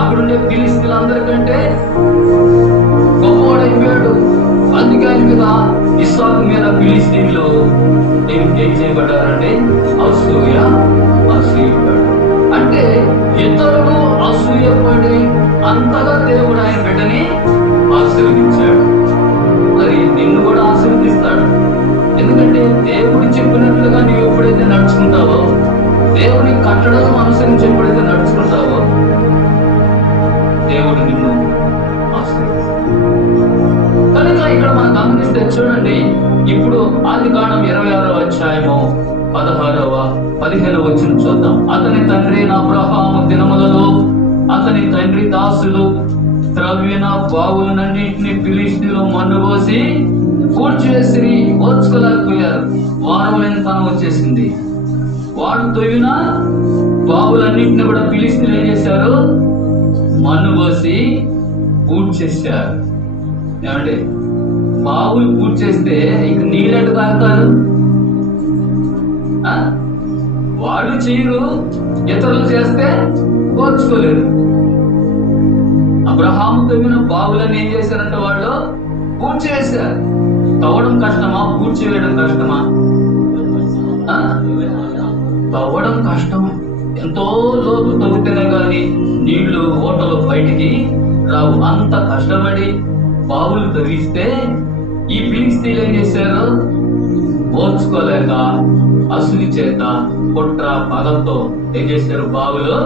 అక్కడుండే ఫిలిష్తీయులందరికంటే గొప్పవాడైపోయాడు. అందుకే ఆయన మీద, ఇస్సాకు మీద ఫిలిష్తీయులు ఏం చేయబడ్డారంటే అసూయపడు. అంటే ఇతరులు అసూయపడి అంతగా దేవుడు ఆయన బిడ్డని ఆశీర్వదించాడు. మరి నిన్ను కూడా ఆశీర్వదిస్తాడు. ఎందుకంటే దేవుడు చెప్పినట్లుగా నీవు ఎప్పుడైతే నడుచుకుంటావో, దేవుని కట్టడలను అనుసరించి ఎప్పుడైతే నడుచుకుంటావో, దేవుడు నిన్ను ఆశీర్వదిస్తాడు. కనుక ఇక్కడ మనం గమనిస్తే చూడండి, ఇప్పుడు ఆదికాండం 26వ అధ్యాయము 16-15 వచనం చూద్దాం. అతని తండ్రి అబ్రహాము దినములలో అతని తండ్రి దాసులు త్రవ్విన బావులన్నింటినీ ఫిలిష్తీయులు మన్ను పోసి పూడ్చివేసి ఓర్చుకోలేకపోయారు. వారములెంతనం వచ్చేసింది. వాడు తవ్విన బావులన్నింటినీ కూడా ఫిలిష్తీయులు ఏం చేశారు? మన్ను పోసి పూడ్చేశారు. ఏమంటే బావులు పూడ్చేస్తే ఇక నీళ్ళెట్టు తాగుతారు? వాడు చేయరు, ఇతరులు చేస్తే ఓర్చుకోలేరు. అబ్రహాము తవ్విన బావులని ఏం చేశారంటే వాళ్ళు పూడ్చేశారు. తవ్వడం కష్టమా? పూడ్చివేయడం కష్టమా? తవ్వడం కష్టం. ఎంతో లోతు తవ్వితేనే కానీ నీళ్లు ఓటలు బయటికి రావు. అంత కష్టపడి బావులు తవ్విస్తే ఈ ఫిలిష్తీయులు ఏం చేశారు? ఓర్చుకోలేక అసూయ చేత కుట్ర పగలతో ఏం చేశారు? బావులు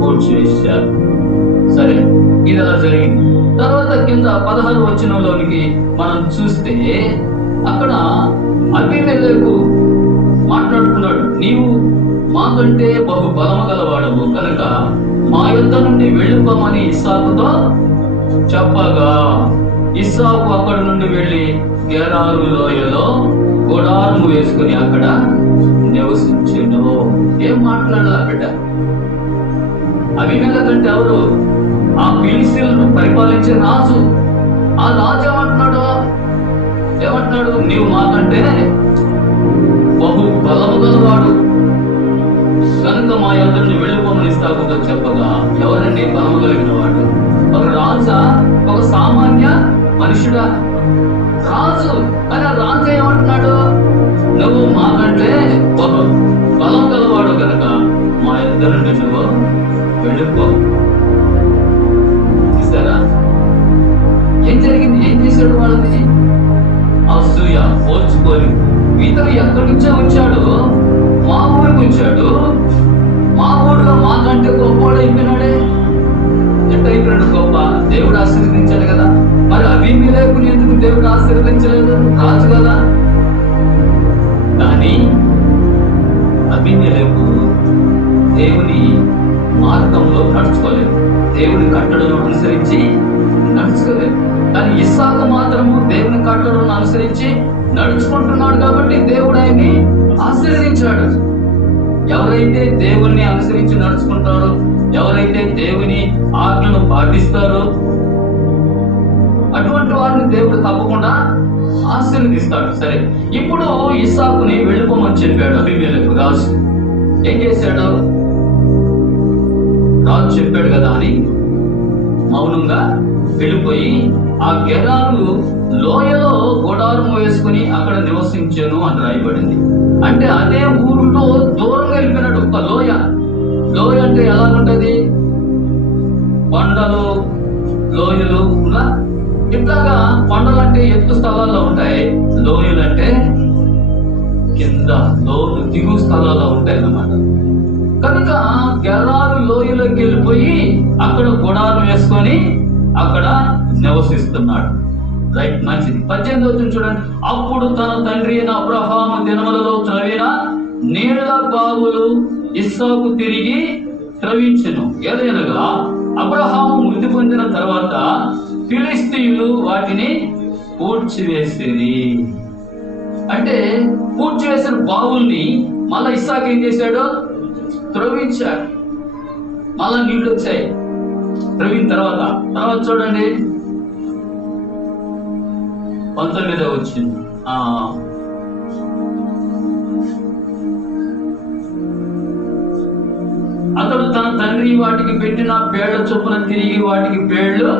పూడ్చివేశారు. సరే, ఇది అలా జరిగింది. తర్వాత కింద 16వ వచనంలోనికి మనం చూస్తే అక్కడ అబీమెలెకు మాట్లాడుతున్నాడు. నీవు మాకంటే బహు బలము గలవాడవు కనుక మా యొద్ద నుండి వెళ్ళిపోమని ఇస్సాకుతో చెప్పగా, ఇస్సాకు అక్కడి నుండి వెళ్ళి గెరారు లోయలో గుడారము వేసుకుని అక్కడ నివసించెను. ఏం మాట్లాడాలి బిడ్డ? అబీమెలెకు ఎవరు? ఆ ఫిలిష్తీయులను పరిపాలించే రాజు. ఆ రాజు ఏమంటున్నాడు? నీవు మాకంటే బహు బలము గలవాడు కనుక మా యొద్ద నుండి వెళ్ళిపోమని ఇస్సాకుతో చెప్పగా, ఎవరండి బలము కలిగిన వాడు? ఒక రాజా? ఒక సామాన్య మనుషుడా? రాజు. కానీ ఆ రాజు ఏమంటున్నాడు? నువ్వు మాకంటే బహు బలం గలవాడు కనుక మా యొద్ద నుండి నువ్వు వెళ్ళిపో. చూసారా ఏం జరిగింది? ఏం చేశాడు వాళ్ళని? అసూయ, ఓర్చుకోని. ఇతను ఎక్కడి నుంచో వచ్చాడు, మా ఊరికి వచ్చాడు. మా ఊరిలో మాకంటే గొప్పవాడు అయిపోయినాడే. ఎట్టయిపోయాడు గొప్ప? దేవుడు ఆశీర్వదించాడు కదా. మరి అబీమెలెకుని ఎందుకు దేవుడు ఆశీర్వదించలేదు? రాజు కదా. కానీ అబీమెలెకు దేవుని మార్గంలో నడుచుకోలేదు. దేవుని కట్టడలను అనుసరించి నడుచుకోలేదు. కానీ ఇస్సాకు మాత్రము దేవుని కట్టడలను అనుసరించి నడుచుకుంటున్నాడు కాబట్టి దేవుడు ఆయన్ని ఆశీర్వదించాడు. ఎవరైతే దేవుణ్ణి అనుసరించి నడుచుకుంటారో, ఎవరైతే దేవుని ఆజ్ఞను పాటిస్తారో అటువంటి వారిని దేవుడు తప్పకుండా ఆశీర్వదిస్తాడు. సరే, ఇప్పుడు ఇస్సాకుని వెళ్ళిపోమని చెప్పాడు అబీమెలెకు రాజు. ఏం చేశాడు? రాజు చెప్పాడు కదా అని మౌనంగా వెళ్ళిపోయి ఆ గెరారు లోయలో గుడారం వేసుకుని అక్కడ నివసించాను అని రాయబడింది. అంటే అదే ఊరిలో దూరంగా వెళ్ళిపోయినాడు. ఒక లోయ. లోయ అంటే ఎలా ఉంటది? కొండలు, లోయలు ఇట్లాగా. కొండలు అంటే ఎత్తు స్థలాల్లో ఉంటాయి, లోయలు అంటే కింద లోతు దిగు స్థలాల్లో ఉంటాయి అన్నమాట. కనుక గెరారు లోయలోకి వెళ్ళిపోయి అక్కడ గుడారం వేసుకొని అక్కడ నివసిస్తున్నాడు. రైట్, మంచిది. 18వ వచనం చూడండి. అప్పుడు తన తండ్రి అయిన అబ్రహాము దినములలో త్రవ్విన నీళ్ల బావులు ఇస్సాకు తిరిగి త్రవించెను. ఏలయనగా అబ్రహాము మృతి పొందిన తర్వాత ఫిలిష్తీయులు వాటిని పూడ్చివేసేది. అంటే పూడ్చివేసిన బావుల్ని మళ్ళా ఇస్సాకు ఏం చేశాడు? త్రవ్వించాడు. మళ్ళా నీళ్లు వచ్చాయి. త్రవ్విన తర్వాత చూడండి 19వ వచ్చింది. అతడు తన తండ్రి వాటికి పెట్టిన పేళ్ల చొప్పున తిరిగి వాటికి పేళ్లు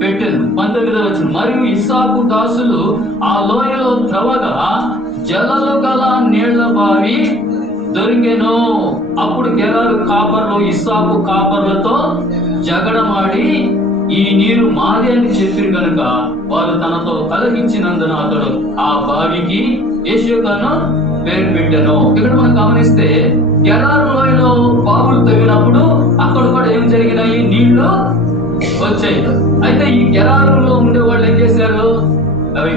పెట్టాను. 19వ వచ్చింది. మరియు ఇస్సాకు దాసులు ఆ లోయలో త్రవగా జలలు గల నీళ్ల బావి దొరికెను. అప్పుడు గెరారు కాపర్లు ఇస్సాకు కాపర్లతో జగడమాడి ఈ నీరు మాది అని చెప్పిరు కనుక వారు తనతో కలగించినందున అతడు ఆ బావికి ఏషేకాను పేరు పెట్టాను. ఇక్కడ మనం గమనిస్తే గెరారు లోయలో బావులు తవ్వినప్పుడు అక్కడ కూడా ఏం జరిగినాయి? నీళ్లు వచ్చాయి. అయితే ఈ గెరారులో ఉండే వాళ్ళు ఏం చేశారు? అవి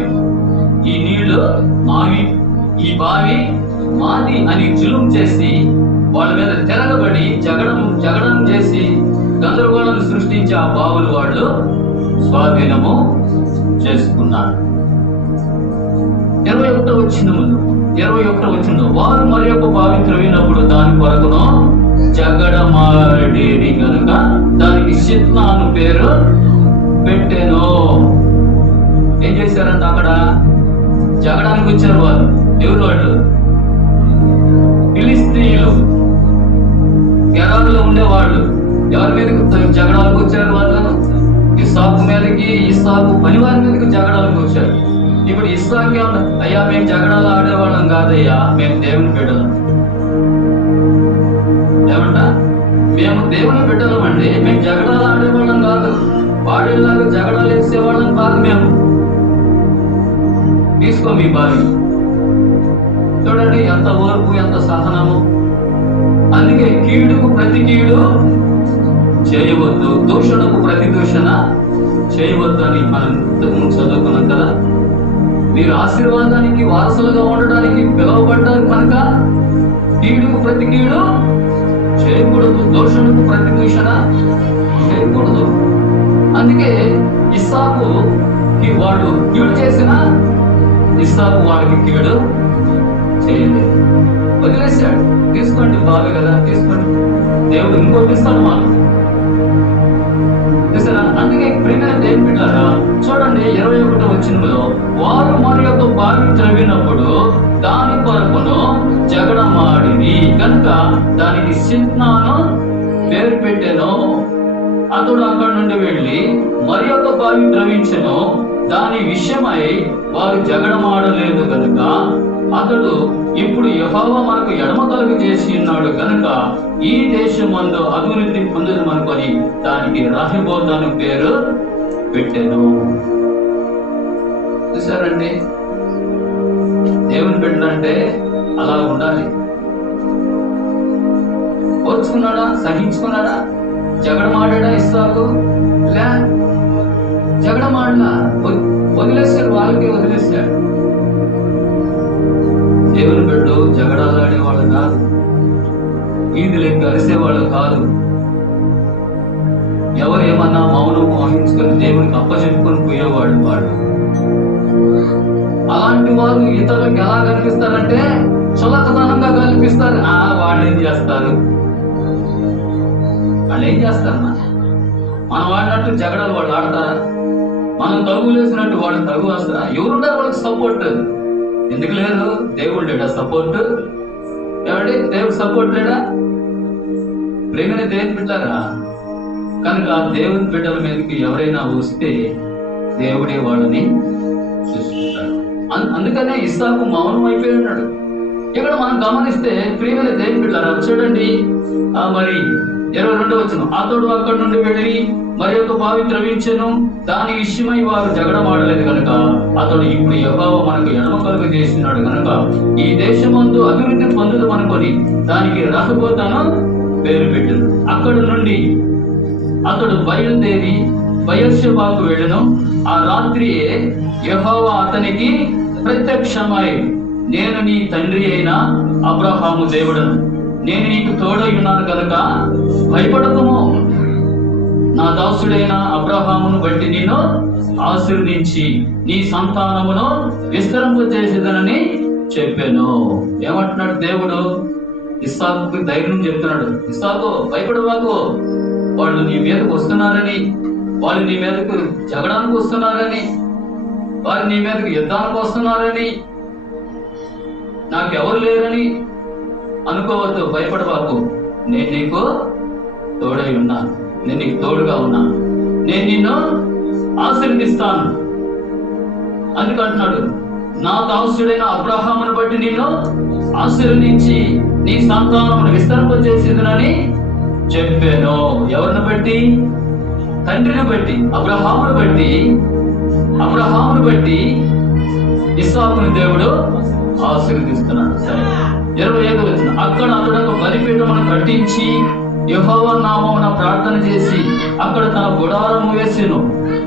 ఈ నీళ్లు మావి, ఈ బావి మాది అని జులుం చేసి వాళ్ళ మీద తిరగబడి జగడం చేసి గందరగోళం సృష్టించి ఆ బావులు వాళ్ళు స్వాధీనము చేసుకున్నారు. 21వ వచనం. వారు మరి యొక్క బావి త్రవ్వినప్పుడు దాని కొరకును జగడమాడేది కనుక దానికి షిత్నా అను పేరు పెట్టాను. ఏం చేశారంట? అక్కడ జగడానికి వచ్చారు వాళ్ళు. ఎవరు వాళ్ళు? ఫిలిష్తీయులు. గెరారులో ఉండేవాళ్ళు. ఎవరి మీదకి జగడాలకు వచ్చారు? వాళ్ళు ఇస్సాకు మీదకి, ఇస్సాకు పనివారి మీదకి జగడాలకు వచ్చారు. ఇప్పుడు ఇస్సాకు ఏమన్నా? అయ్యా, మేము జగడాలు ఆడేవాళ్ళం కాదయ్యా, మేము దేవుని బిడ్డలం. ఏమంట? మేము దేవుని బిడ్డలం అండి, మేము జగడాలు ఆడేవాళ్ళం కాదు, వాడేలాగా జగడాలు వేసేవాళ్ళం కాదు మేము. తీసుకో మీ బావి. చూడండి ఎంత ఓర్పు, ఎంత సహనము. అందుకే కీడుకు ప్రతి కీడు చేయవద్దు, దూషణకు ప్రతి దూషణ చేయవద్దు అని మనం చదువుకున్నాం కదా. మీరు ఆశీర్వాదానికి వారసులుగా ఉండడానికి పిలువబడ్డారు కనుక కీడుకు ప్రతి కీడు చేయకూడదు, దూషణకు ప్రతి దూషణ చేయకూడదు. అందుకే ఇస్సాకు వాడు కీడు చేసిన ఇస్సాకు వాడికి కీడు చేయలేదు, వదిలేశాడు. తీసుకోండి బాగా కదా, తీసుకోండి, దేవుడు ఇంకోటి ఇస్తాడు మాకు. అందుకే ప్రియమైన దేవుని బిడ్డలారా చూడండి 21వ వచనంలో వారు మరి యొక్క బావి త్రవ్వినప్పుడు దాని కొరకును జగడమాడిని కనుక దానికి షిత్నాను పేరు పెట్టెను. అతడు అక్కడి నుండి వెళ్ళి మరి యొక్క బావి త్రవ్వించెను. దాని విషయమై వారు జగడమాడలేదు కనుక అతడు ఇప్పుడు యెహోవా మనకు ఎడమ తలుపు చేసి ఉన్నాడు కనుక ఈ దేశమందు అభివృద్ధి పొందుదమనుకొని దానికి రహబోతు అను పేరు పెట్టెను. చూసారండి, దేవుని బిడ్డలంటే అలా ఉండాలి. ఓర్చుకున్నాడా? సహించుకున్నాడా? జగడమాడా? ఇస్సాకు లే, జగడమాడలా, వదిలేశాడు, వాళ్ళకి వదిలేశాడు. దేవుని బిడ్డలు జగడాలాడేవాళ్ళు కాదు, వీధులకి కలిసేవాళ్ళు కాదు. ఎవరు ఏమన్నా మౌనం వహించుకొని దేవునికి అప్పచెప్పుకొని పోయేవాడు వాడు. అలాంటి వారు ఇతరులకు ఎలా కనిపిస్తారంటే చులకతనంగా కనిపిస్తారు. వాళ్ళు ఏం చేస్తారు, వాళ్ళు ఏం చేస్తారు? మనం వాడినట్టు జగడాలు వాళ్ళు ఆడతారా? మనం తగులు వేసినట్టు వాళ్ళు తగు వస్తారా? ఎవరుంటారు వాళ్ళకి సపోర్ట్? ఎందుకు లేరు? దేవుడు లేడా సపోర్ట్? ఏమండి, దేవుడు సపోర్ట్ లేడా? ప్రేమనే దేవుని బిడ్డారా. కనుక దేవుని బిడ్డల మీదకి ఎవరైనా వస్తే దేవుడే వాళ్ళని చూసుకుంటాడు. అందుకనే ఇస్సాకు మౌనం అయిపోయి ఉన్నాడు. ఇక్కడ మనం గమనిస్తే ప్రియమైన దేవుని బిడ్డారా, చూడండి మరి 22 వచనం, అతడు అక్కడి నుండి వెళ్ళి మరి ఒక బావి త్రవించెను, దాని విషయమై వారు జగడమాడలేదు కనుక అతడు ఇప్పుడు యెహోవా మనకు ఎడమ కలుగ చేస్తున్నాడు కనుక ఈ దేశమందు అభివృద్ధి పొందుదాం అనుకొని దానికి రహబోతును పేరు పెట్టాను. అక్కడి నుండి అతడు బయలుదేరి బయర్షెబాకు వెళ్ళెను. ఆ రాత్రియే యెహోవా అతనికి ప్రత్యక్షమై, నేను నీ తండ్రి అయిన అబ్రహాము దేవుడను, నేను నీకు తోడై ఉన్నాను కనుక భయపడకుము, నా దాసుడైన అబ్రహామును బట్టి నేను ఆశీర్వదించి నీ సంతానమును విస్తరింపజేసేదనని చెప్పాను. ఏమంటున్నాడు దేవుడు? ఇస్సాకుకి ధైర్యం చెప్తున్నాడు. ఇస్సాకు భయపడవాకు, వాళ్ళు నీ మీదకు వస్తున్నారని, వాళ్ళు నీ మీదకు జగడానికి వస్తున్నారని, వాళ్ళు నీ మీదకు యుద్ధానికి వస్తున్నారని, నాకెవరు లేరని అనుకోవద్దు, భయపడవాకు. నేను నీకు తోడై ఉన్నాను, నేను నీకు తోడుగా ఉన్నాను, నేను నిన్ను ఆశీర్వదిస్తాను. అందుకంటున్నాడు, నా దాసుడైన అబ్రహామును బట్టి నిన్ను ఆశీర్వదించి నీ సంతానమును విస్తరింపజేసేదనని చెప్పాను. ఎవరిని బట్టి? తండ్రిని బట్టి, అబ్రహామును బట్టి ఇస్సాకుని దేవుడు ఆశీర్వదిస్తున్నాడు. సరే, 25 వచనం, అక్కడ అతడు ఒక బలిపీఠమును కట్టించి యెహోవా నామమున ప్రార్థన చేసి అక్కడ తన గుడారము వేసెను.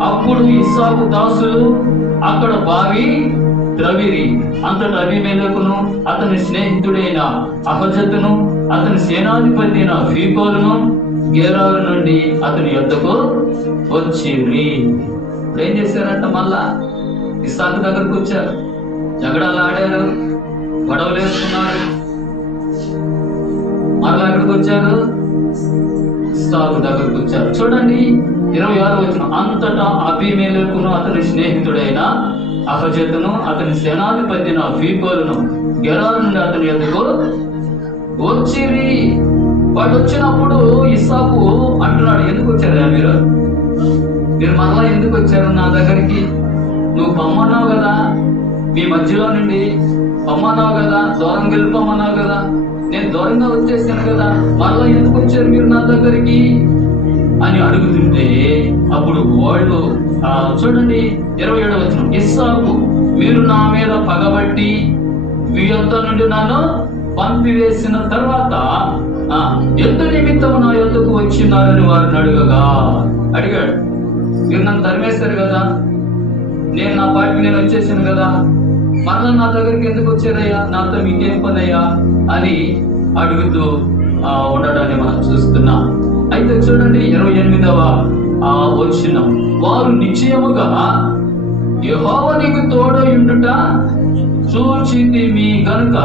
అప్పుడు ఇస్సాకు దాసులు అక్కడ బావి త్రవిరి. అంతటా అబీమెలెకును అతని స్నేహితుడైన అహజతును అతని సేనాధిపతి అయిన ఫీకోలును గెరారు నుండి అతని యొద్దకు వచ్చిరి. ఏం చేశారంట? మళ్ళా ఇస్సాకు దగ్గరకు వచ్చారు, జగడాలు ఆడారు, గొడవలు వేసుకున్నారు. మరలా ఎక్కడికి వచ్చారు? ఇస్సాకు దగ్గరకు వచ్చారు. చూడండి 26 వచనం, అంతటా అబీమెలెకును అతని స్నేహితుడైన అహజతును అతని సేనాధిపతి అయిన ఫీకోలును గెరారు నుండి అతని యొద్దకు వచ్చిరి. వాడు వచ్చినప్పుడు ఇస్సాకు అంటున్నాడు, ఎందుకు వచ్చారా మీరు మరలా ఎందుకు వచ్చారు నా దగ్గరికి? నువ్వు పొమ్మన్నావు కదా, మీ మధ్యలో నుండి పొమ్మన్నావు కదా, దూరం వెళ్ళిపోమన్నావు కదా, నేను దూరంగా వచ్చేసాను కదా, మరలా ఎందుకు వచ్చారు మీరు నా దగ్గరికి అని అడుగుతుంటే అప్పుడు వాళ్ళు చూడండి 27 వచనం, ఇస్సాకు, మీరు నా మీద పగబట్టి మీ యొద్ద నుండి నన్ను పంపివేసిన తర్వాత ఎందు నిమిత్తము నా యొద్దకు వచ్చినారని వారిని అడిగాడు. మీరు నన్ను తరిమేశారు కదా, నేను నా పాటికి నేను వచ్చేసాను కదా, మరలా నా దగ్గరికి ఎందుకు వచ్చారయ్యా, నాతో మీకేం పనయ్యా అని అడుగుతూ ఉండడాన్ని మనం చూస్తున్నాం. అయితే చూడండి 28వ వచనం, వారు నిశ్చయముగా యెహోవా నీకు తోడై ఉండుట చూచితిమి గనుక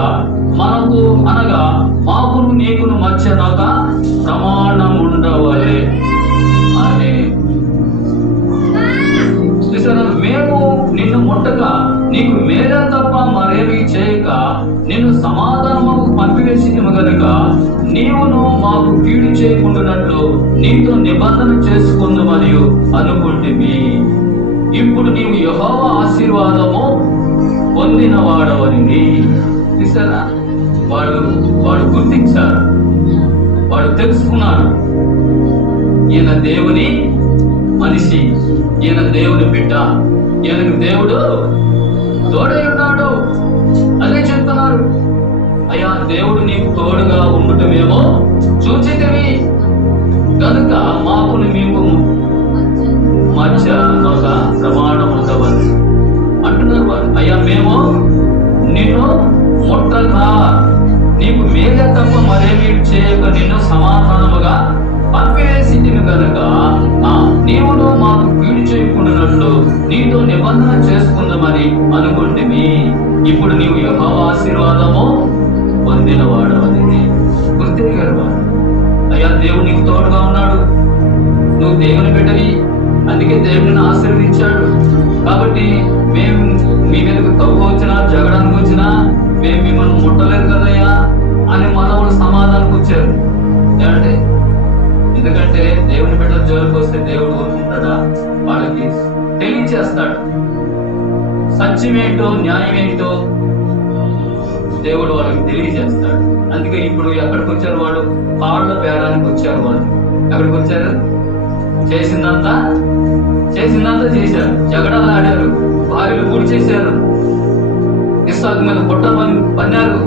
మనకు అనగా మాకును నీకును మధ్య ఒక ప్రమాణం ఉండవలే అని. మేము నిన్ను ముట్టగా నీకు మేలే తప్ప మరేమీ చేయక నిన్ను సమాధానము పంపివేసినము గనుక నీవును మాకు కీడు చేయకుండానట్లు నీతో నిబంధన చేసుకుందామని అనుకుంటివి. ఇప్పుడు నీవు యెహోవా ఆశీర్వాదము పొందిన వాడవని. చూసారా, వాడు గుర్తించారు, వాడు తెలుసుకున్నాడు, ఈయన దేవుని మనిషి, ఈయన దేవుని బిడ్డ, ఈయనకు దేవుడు తోడై ఉన్నాడు. అదే చెప్తున్నారు, అయ్యా దేవుడు నీకు తోడుగా ఉండటమేమో చూచితివి కనుక మాకు మీకు మధ్య ఒక ప్రమాణం ఉండవచ్చు అంటున్నారు వారు. అయ్యా మేము నిన్ను ముట్టక నీకు మేలే తప్ప మరేమీ చేయక నిన్ను సమాధానముగా పంపివేసి కనుక ఇప్పుడు నీవు యెహోవా ఆశీర్వాదము పొందినవాడు అనేది గుర్తిరిగారు వాడు. అయ్యా దేవుడు నీకు తోడుగా ఉన్నాడు, నువ్వు దేవుని బిడ్డవి, అందుకే దేవుడిని ఆశీర్వదించాడు. కాబట్టి మేము మీ మీదకు తప్పు వచ్చినా జగడానికి వచ్చినా మేము మిమ్మల్ని ముట్టలేదు కదయ్యా అని మనవాళ్ళు సమాధానం వచ్చారు. ఏమంటే ఎందుకంటే దేవుని బిడ్డల జోలికి వస్తే దేవుడు ఊరుకుంటాడా? వాళ్ళకి తెలియచేస్తాడు సత్యమేంటో న్యాయమేంటో దేవుడు వాళ్ళకి తెలియజేస్తాడు. అందుకే ఇప్పుడు ఎక్కడికి వచ్చారు? వాడు పాళ్ళ బేరానికి వచ్చారు. వాళ్ళు ఎక్కడికి వచ్చారు? చేసిందంతా చేశారు, జగడాలు ఆడారు, భార్యలు పూడి చేశారు, ఇస్సాకు మీద పుట్ట పన్నారు,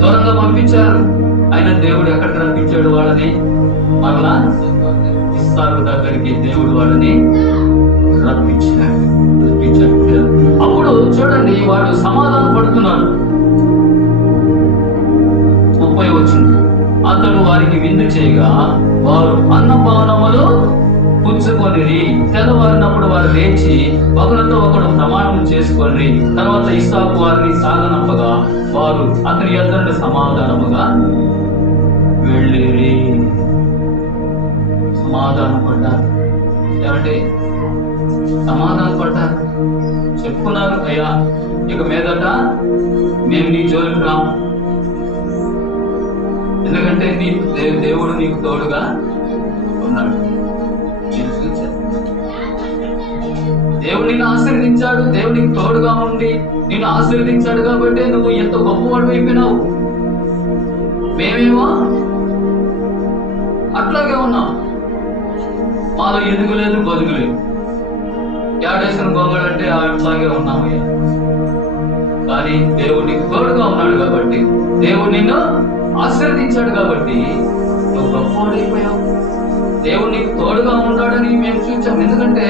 దూరంగా పంపించారు. అయినా దేవుడు ఎక్కడికి రప్పించాడు? వాళ్ళని మరలా ఇస్సాకు దగ్గరికి దేవుడు వాళ్ళని రప్పించాడు. అప్పుడు చూడండి, వాడు సమాధానం పడుతున్నాడు. 30 వచ్చింది. అతడు వారికి విందు చేయగా వారు అన్నపానములు పుచ్చుకొనిరి. తెల్లవారినప్పుడు వారు లేచి ఒకరితో ఒకడు ప్రమాణం చేసుకొని తర్వాత ఇస్సాకు వారిని సాగనంపగా వారు అతని యొద్ద సమాధానముగా వెళ్ళిరి. సమాధానం పడ్డారు. ఏమంటే సమాధానం పడ్డారు, చెప్పుకున్నారు, అయ్యా ఇక మీదట మేము నీ జోలికి రాము, ఎందుకంటే నీ దేవుడు నీకు తోడుగా ఉన్నాడు. దేవుడు నిన్ను ఆశీర్వదించాడు, దేవుడు నీకు తోడుగా ఉండి నిన్ను ఆశీర్వదించాడు కాబట్టి నువ్వు ఎంత గొప్పవాడు అయిపోయినావు. మేమేమో అట్లాగే ఉన్నాం, మాలో ఎదుగులేదు బతుకులేదు, ఏడేసిన గొంగడు అంటే అట్లాగే ఉన్నామయ్యా. కానీ దేవుడు నీకు తోడుగా ఉన్నాడు కాబట్టి, దేవుడు నిన్ను ఆశీర్వదించాడు కాబట్టి నువ్వు గొప్పవాడైపోయావు. దేవుడు నీకు తోడుగా ఉంటాడని మేము చూచాం. ఎందుకంటే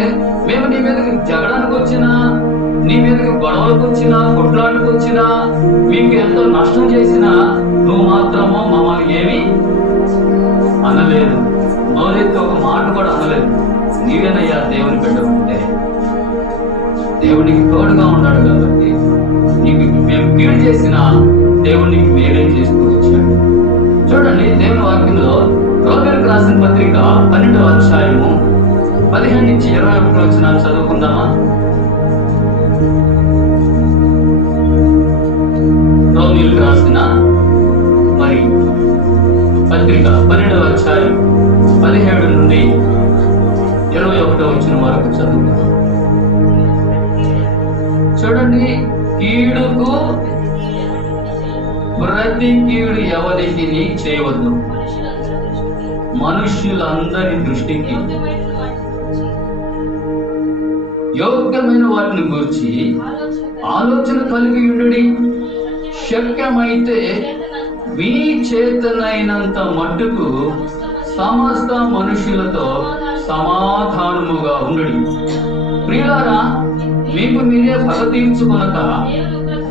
మేము నీ మీదకి జగడానికి వచ్చినా, నీ మీదకి గొడవలకు వచ్చినా, కొట్లాటకు వచ్చినా, మీకు ఎంతో నష్టం చేసినా నువ్వు మాత్రమో మమ్మల్ని ఏమీ అనలేదు, నోరెత్తి ఒక మాట కూడా అనలేదు. నీవేనయ్యా దేవుని బిడ్డ ఉంటే. దేవుడికి తోడుగా ఉన్నాడు కాబట్టి నీకు మేము కీడు చేసిన దేవుడికి మేలే చేస్తూ వచ్చాడు. చూడండి, దేవుని వాక్యంలో రోమీయులకు రాసిన పత్రిక 12వ అధ్యాయము 15 నుంచి 21 వచనాలు చదువుకుందామా? రోమీయులకు రాసిన మరి పత్రిక 12వ అధ్యాయం 17 నుండి 21 వచనం వరకు చదువుకుందాం. చూడండి, కీడుకు ప్రతి కీడు ఎవరికి చేయవద్దు, మనుష్యులందరి దృష్టికి యోగ్యమైన వాటిని గురించి ఆలోచన కలిగి ఉండుడి. శక్యమైతే మీ చేతనైనంత మట్టుకు సమస్త మనుషులతో సమాధానముగా ఉండుడి. ప్రియులారా, మీకు మీరే పగ తీర్చుకొనక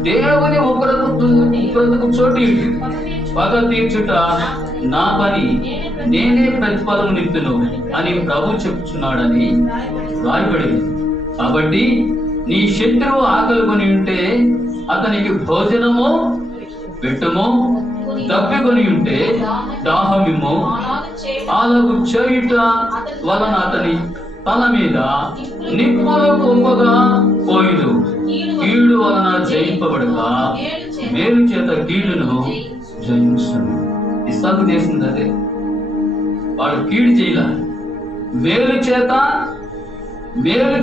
దేవుని ఉగ్రతకు చోటు పగ తీర్చుట నా పని, నేనే ప్రతిఫలం నిత్తును అని ప్రభు చెప్పుచున్నాడని రాయబడింది. కాబట్టి నీ శత్రువు ఆకలి కొని ఉంటే అతనికి భోజనము పెట్టుము, తప్పికొని ఉంటే దాహమిమ్ము. అలాగు చేయుట వలన అతని తల మీద నిప్పులు కుంపగా పోయిదు. కీడు వలన జయింపబడక మేలు చేత కీడును జయించను. ఇస్సాకు చేసింది అదే. వాడు కీడు చేయలే, మేలు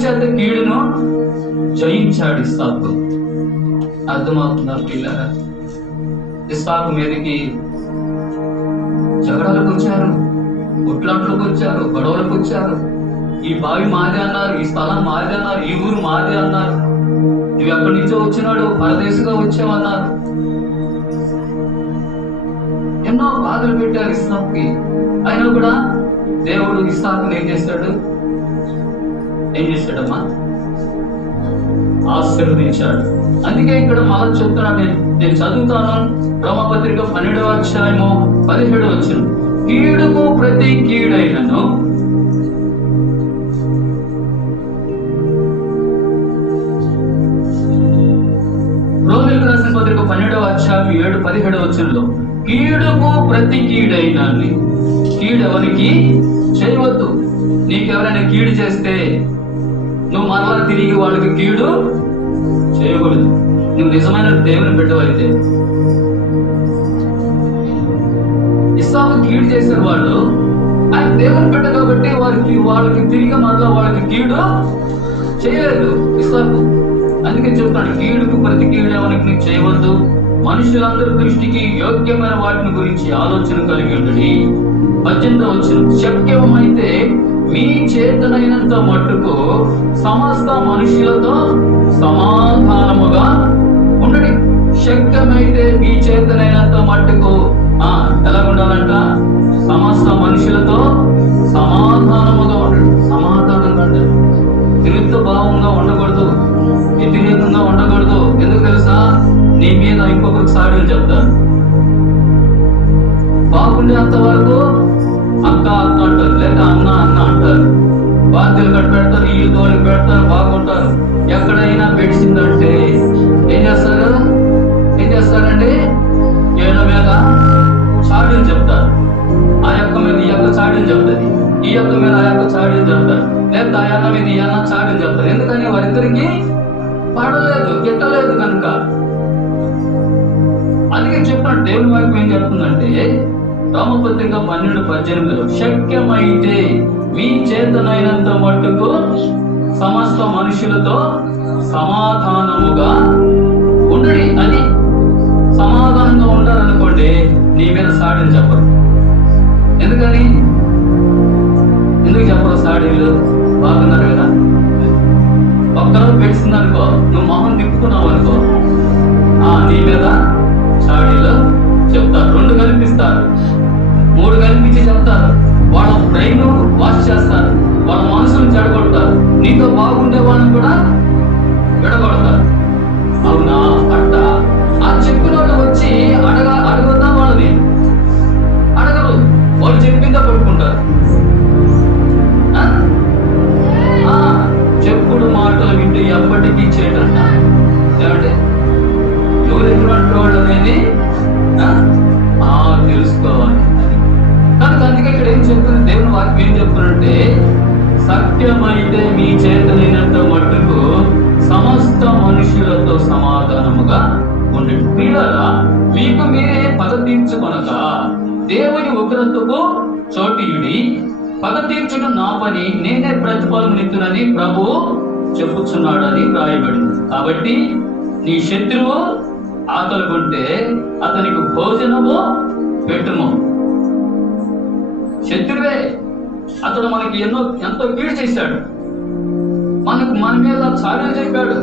చేత కీడును జయించాడు ఇస్సాకు. అర్థమవుతుందా పిల్లరా? ఇస్సాకు మీదకి జగడాలకు వచ్చారు, కొట్లాట్లకు వచ్చారు, గొడవలకు వచ్చారు. ఈ బావి మాదే అన్నారు, ఈ స్థలం మాదే అన్నారు, ఈ ఊరు మాదే అన్నారు. నువ్వు ఎక్కడి నుంచో వచ్చినాడు, పరదేశంగా వచ్చామన్నారు. ఎన్నో బాధలు పెట్టారు ఇస్సాకుకి. అయినా కూడా దేవుడు ఇస్సాకుని ఏం చేశాడమ్మా? ఆశీర్వదించాడు. అందుకే ఇక్కడ మనం చెప్తున్నాను, నేను చదువుతాను. రోమపత్రిక 12వ అధ్యాయము 17 వచనం. కీడుకు ప్రతి కీడైనను 17వ వచనంలో కీడుకు ప్రతి కీడైనా కీడు ఎవరికి చేయవద్దు. నీకెవరైనా కీడు చేస్తే నువ్వు మరలా తిరిగి వాళ్ళకి కీడు చేయకూడదు. నువ్వు నిజమైన దేవుని బిడ్డవైతే. ఇస్సాకు కీడు చేసిన వాళ్ళు ఆయన దేవుని బిడ్డ కాబట్టి వాళ్ళకి తిరిగి మరలా వాళ్ళకి కీడు చేయలేదు ఇస్సాకు. అందుకే చెప్తాడు, కీడుకు ప్రతి కీడు ఎవరికి నీకు చేయవద్దు, మనుషులందరి దృష్టికి యోగ్యమైన వాటిని గురించి ఆలోచన కలిగి ఉండడి. 18వ వచనం, శక్యమైతే మీ చేతనైనంత మట్టుకు సమస్త మనుషులతో సమాధానముగా ఉండడి. శక్యమైతే మీ చేతనైనంత మట్టుకు ఎలా ఉండాలంట? సమస్త మనుషులతో సమాధానముగా ఉండడు. సమాధానంగా ఉండదు, విరుద్ధ భావంగా ఉండకూడదు, వ్యతిరేకంగా ఉండకూడదు. ఎందుకు తెలుసా? నీ మీద ఇంకొకరికి సాడీలు చెప్తారు. బాగుండేంత వరకు అక్క అక్క అంటారు, లేదా అన్న అన్న అంటారు, బాధ్యతలు కట్టి పెడతారు, ఇల్లు తోలికి పెడతారు, బాగుంటారు. ఎక్కడైనా పెడిసిందంటే ఏం చేస్తారండి? ఏళ్ళ మీద చాడీలు చెప్తారు. ఆ యొక్క మీద ఈ యొక్క చాడీలు చెప్తుంది, ఈ యొక్క మీద ఆ యొక్క చాడీలు చెప్తారు, లేదా ఆ యొక్క మీద ఈ అన్న చాడీలు చెప్తారు. ఎందుకని? వారిద్దరికి పడలేదు, గిట్టలేదు కనుక. అందుకే చెప్తాను, దేవుని వాక్యం ఏం చెప్తుందంటే రోమపత్రిక 12:18 శక్యమైతే మీ చేతనైనంత మట్టుకు సమస్త మనుషులతో సమాధానముగా ఉండడి. అని సమాధానంగా ఉండాలనుకోండి, నీ మీద సాడీలు చెప్పరు. ఎందుకని? ఎందుకు చెప్పరు సాడీలు? బాగున్నారు కదా, ఒక్కరో పెట్టింది అనుకో, నువ్వు మొహం తిప్పుకున్నావు అనుకో, నీ మీద చాడీలు చెప్తారు. 2 కల్పిస్తారు, 3 కల్పించి చెప్తారు. వాళ్ళ బ్రెయిన్ వాష్ చేస్తారు, వాళ్ళ మనసును చెడగొడతారు, నీతో బాగుండే వాళ్ళని కూడా విడగొడతారు. అవునా? అట్ట ఆ చెప్పిన వాళ్ళు వచ్చి అడుగుతాం వాళ్ళని అడగరు, వాళ్ళు చెప్పిందా పడుకుంటారు. చెప్పుడు మాటలు వింటూ ఎప్పటికీ చేయడంట. ఏమంటే ఎవరు ఎటువంటి వాళ్ళు అనేది తెలుసుకోవాలి. కనుక అందుకే ఇక్కడ ఏం చెప్తుంది దేవుని వాక్యం? ఏం చెప్తున్నంటే సత్యమైతే మీ చేతనైనంత మట్టుకు సమస్త మనుషులతో సమాధానముగా ఉండండి. ప్రియులారా, మీకు మీరే పగ తీర్చుకొనక దేవుని ఉగ్రతకు చోటీయుడి. పగ తీర్చడం నా పని, నేనే ప్రతిఫలమునిత్తునని ప్రభువు చెప్పుచున్నాడని రాయబడింది. కాబట్టి నీ శత్రువు ఆకలిగొంటే అతనికి భోజనము పెట్టుము. శత్రువే, అతడు మనకి ఎంతో కీడు చేశాడు, మన మీద చాడీలు చెప్పాడు,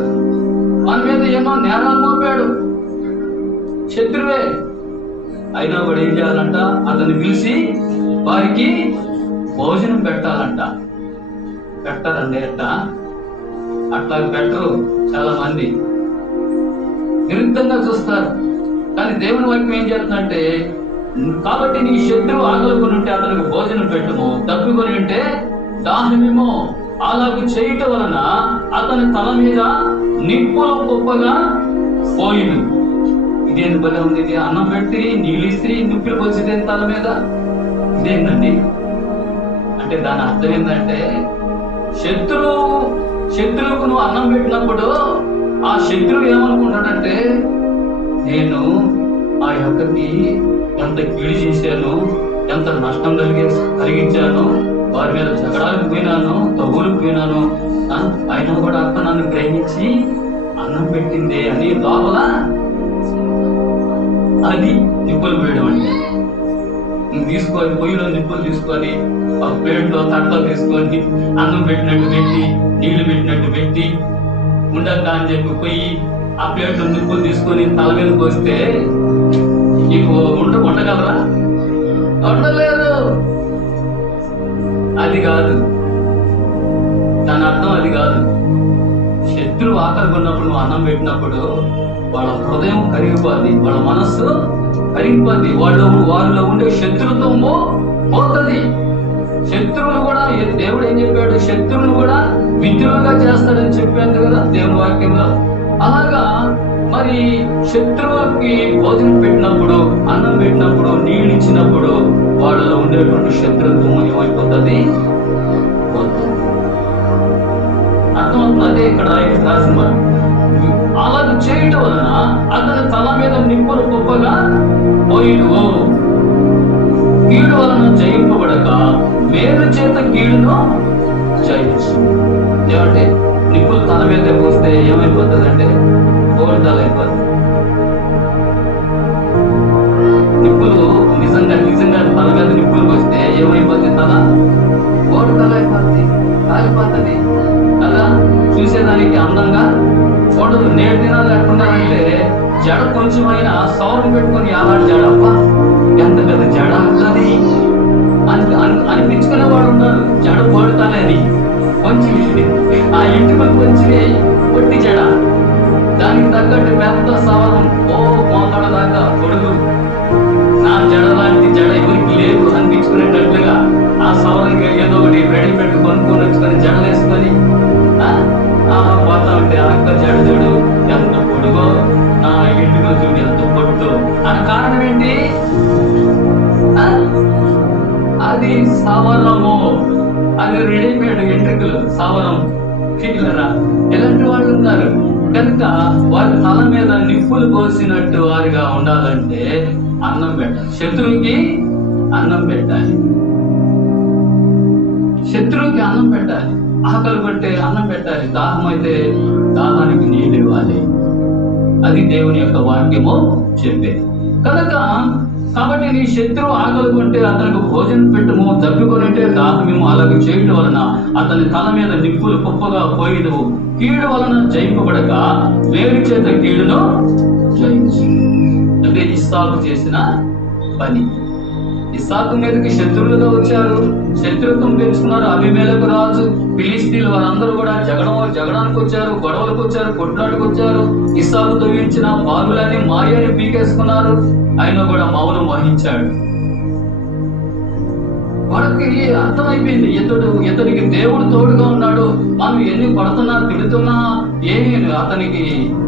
మన మీద ఎన్నో నేరాలు మోపాడు. శత్రువే అయినా కూడా ఏం చేయాలంట? అతన్ని పిలిచి వారికి భోజనం పెట్టాలంట. పెట్టరండి అట్లా పెట్టరు. చాలా మంది విరుద్ధంగా చూస్తారు. కానీ దేవుని వాక్యం ఏం చేస్తుందంటే, కాబట్టి నీ శత్రువు ఆకలికొని ఉంటే అతనికి భోజనం పెట్టుము, తప్పికొని ఉంటే దాహమేమో. అలాగే చేయటం వలన అతని తల మీద నిప్పులు గొప్పగా పోయిను. ఇదేంటి బలే ఉంది? ఇది అన్నం పెట్టి నీళ్ళు ఇస్త్రీ నిప్పులు పోసేది తల మీద, ఇదేంటండి? అంటే దాని అర్థం ఏంటంటే, శత్రువుకు నువ్వు అన్నం పెట్టినప్పుడు ఆ శత్రువు ఏమనుకుంటాడంటే, నేను ఆ యొక్కకి ఎంత కీడు చేశాను, ఎంత నష్టం కలిగించాను, వారి మీద జగడాలకు పోయినాను, తగులకు పోయినాను, అయినా కూడా అక్క నన్ను ప్రేమించి అన్నం పెట్టిందే అని లోపల అది నిప్పులు వేయడం. అంటే నువ్వు తీసుకొని పొయ్యిలో నిప్పులు తీసుకొని ఒక ప్లేట్లో తట్టలో తీసుకొని అన్నం పెట్టినట్టు పెట్టి నీళ్లు పెట్టినట్టు పెట్టి ఉండక అని చెప్పి పోయి ఆ ప్లేట్లో నిప్పులు తీసుకొని తల మీద పోస్తే నీకు ఉండగలరా? ఉండలేదు. అది కాదు, దాని అర్థం అది కాదు. శత్రువు ఆకలి ఉన్నప్పుడు నువ్వు అన్నం పెట్టినప్పుడు వాళ్ళ హృదయం కరిగిపోద్ది, వాళ్ళ మనస్సు కరిగిపోద్ది, వారిలో ఉండే శత్రుత్వము పోతుంది. శత్రువులు కూడా దేవుడు ఏం చెప్పాడు? శత్రువులు కూడా మిత్రులుగా చేస్తాడని చెప్పాడు కదా దేవుని వాక్యంలో. అలాగా మరి శత్రువుకి భోజనం పెట్టినప్పుడు, అన్నం పెట్టినప్పుడు, నీళ్ళు ఇచ్చినప్పుడు వాళ్ళలో ఉండేటువంటి శత్రుత్వం ఏమైపోతుంది? పోతుంది. అర్థమవుతుంది? అదే ఇక్కడ రాసిన మాట. అలా చేయటం వలన అతని తల మీద నిప్పులు గొప్పగా పోయిడు. కీడు వలన జయింపబడక మేలు చేత కీడును జయించు. ఏమంటే నిప్పులు తల మీద పోస్తే ఏమైపోతుంది అంటే కోరితలు అయిపోతుంది. నిప్పులు నిజంగా తల మీద నిప్పులు పోస్తే ఏమైపోతుంది? తల కోరితలు అయిపోతుంది, కాలిపోతుంది కదా. చూసేదానికి అందంగా ఉండదు. నేటి దినాలు ఎట్టున్నారంటే జడ కొంచెమైనా సౌండ్ పెట్టుకుని అలాంటి జడ, అబ్బా ఎంత పెద్ద జడ అది అనిపించుకునే వాడు ఉన్నారు. జడ పోడతానే అని కొంచెం ఆ ఇంటికి కొంచెం పొట్టి జడ, దానికి తగ్గట్టు పెద్ద సవరం, మోకాడ దాకా పొడుగు, నా జడ లాంటి జడ ఎవరికి లేదు అనిపించుకునేటట్లుగా ఆ సవరంగా ఏదో ఒకటి రెడీ పెట్టి కొనుక్కొని వచ్చుకొని జడలు వేసుకొని పోతా ఉంటే అక్క జడ చూడు ఎంత పొడుగో, నా ఇంటిలో చూడు ఎంత పొట్టు. అని కారణం ఏంటి? అది సవరము, అది రెడీమేడ్ ఎంట్రికలు, సవరం ఫిట్లరా. ఎలాంటి వాళ్ళు ఉన్నారు కనుక వారి తల మీద నిప్పులు పోసినట్టు వారిగా ఉండాలంటే అన్నం పెట్టాలి. శత్రువుకి అన్నం పెట్టాలి, శత్రువుకి అన్నం పెట్టాలి. ఆకలి పట్టే అన్నం పెట్టాలి, దాహం అయితే దాహానికి నీళ్ళు ఇవ్వాలి. అది దేవుని యొక్క వాక్యము చెప్పేది. కనుక కాబట్టి నీ శత్రువు ఆకలి కొంటే అతనికి భోజనం పెట్టము, దప్పికొనింటే దాహమేమో. అలాగే చేయడం వలన అతని తల మీద నిప్పులు కుప్పగా పోయిదు. కీడు వలన జయింపబడక వేరు చేత కీడును జయించు. అంటే ఇస్సాకు చేసిన పని. ఇస్సాకు మీదకి శత్రువులుగా వచ్చారు, శత్రుత్వం పెంచుకున్నారు. అబీమెలెకు రాజు, ఫిలిస్తీన్లు వారందరూ కూడా జగడానికి వచ్చారు, గొడవలకు వచ్చారు, కొట్లాటకు వచ్చారు. ఇస్సాకు తొలగించిన బాగులని మాయని పీకేసుకున్నారు. ఆయన కూడా మౌనం వహించాడు. వాళ్ళకి అర్థమైపోయింది, ఇతనికి దేవుడు తోడుగా ఉన్నాడు. మనం ఎన్ని పడుతున్నా తిడుతున్నా ఏమి అతనికి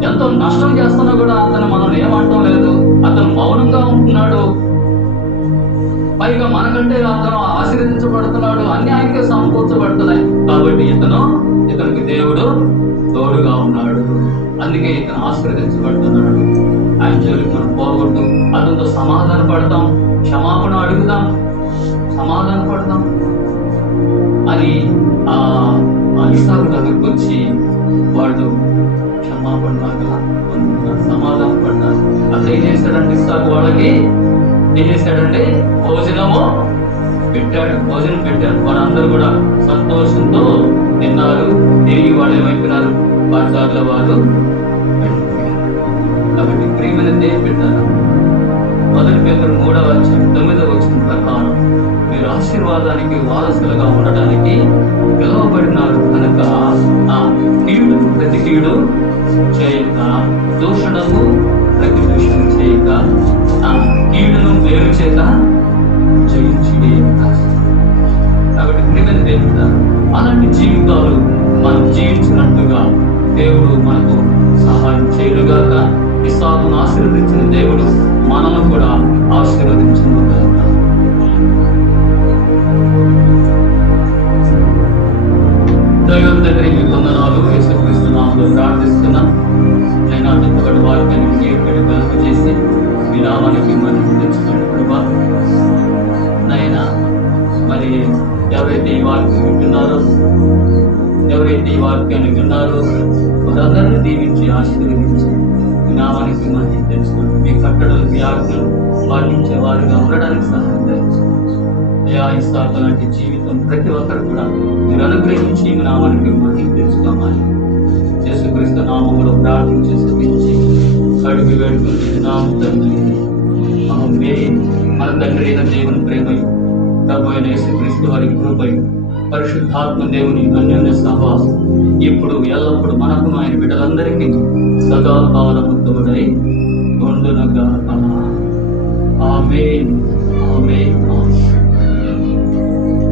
ఎంతో నష్టం చేస్తున్నా కూడా అతను మనం ఏమంటాం లేదు. అతను మౌనంగా ఉంటున్నాడు. పైగా మనకంటే అతను ఆశీర్వదించబడుతున్నాడు, అన్ని ఆయనకే సమకూర్చబడుతున్నాయి. కాబట్టి ఇతనికి దేవుడు తోడుగా ఉన్నాడు. అందుకే ఇతను ఆశీర్వదించబడుతున్నాడు. ఆయన జోలికి మనం పోగొట్టు అతనితో సమాధాన పడతాం, క్షమాపణ అడుగుదాం, సమాధాన పడదాం అని ఇస్సాకు దగ్గరికి వచ్చి వాళ్ళు క్షమాపణ సమాధాన పడ్డారు. అసలు ఏం చేశాడంటే ఇస్సాకు వాళ్ళకి ఏం చేశాడంటే భోజనం పెట్టాడు. వారందరూ కూడా సంతోషంతో తిన్నారు. తిరిగి వాళ్ళు ఏమైపోయినారు? వారి దారిలో వారు. కాబట్టి ప్రియమైన దేవుని బిడ్డలారా, 1 పేతురు 3:9 ప్రకారం మీరు ఆశీర్వాదానికి వారసులుగా ఉండడానికి పిలువబడినారు కనుక ప్రతి కీడు చేయక, దూషణకు ప్రతి దూషణ చేయక, కీడును వేరు చేత జయించుడే. కాబట్టి ప్రియమైన దేవుడు, అలాంటి జీవితాలు మనం జీవించినట్టుగా దేవుడు మనకు సహాయం చేయడుగాక. ఇస్సాకును ఆశీర్వదించిన దేవుడు మనల్ని కూడా ఆశీర్వదించుగాక. తండ్రి మీ వందనాలు, యేసుక్రీస్తు నామములో ప్రార్థిస్తున్నాం. అయినా ఇంతకటి వాక్యాన్ని జీవితాన్ని కలుగ చేసి మీ నామానికి మహిమ తెచ్చుకోండి ప్రభా. నైనా మరి ఎవరైతే ఈ వాక్యం వింటున్నారో, ఎవరైతే ఈ వాక్యాన్ని విన్నారో వారందరినీ దీవించి ఆశీర్వదించి మీ నామానికి మహిమ తెచ్చుకోండి. మీ కట్టడలు, మీ ఆజ్ఞలు పాటించే వారిగా ఉండడానికి సహాయం దయచేయండి. ఇస్సాకు లాంటి జీవితం ప్రతి ఒక్కరు కూడా మీరు అనుగ్రహించి మీ నామానికి మహిమ తెచ్చుకోమని యేసుక్రీస్తు నామములో ప్రార్థించి స్తుతించి అడుగు వేడుకుంటున్నాం తండ్రి. మన తండ్రి అయిన దేవుని ప్రేమయు, ప్రభు అయిన యేసుక్రీస్తు వారి కృపయు, పరిశుద్ధాత్మ దేవుని అన్యోన్య సహవాసం ఇప్పుడు ఎల్లప్పుడు మనకు ఆయన బిడ్డలందరికీ సదాకాలముతోడై ఉండునుగాక. ఆమేన్.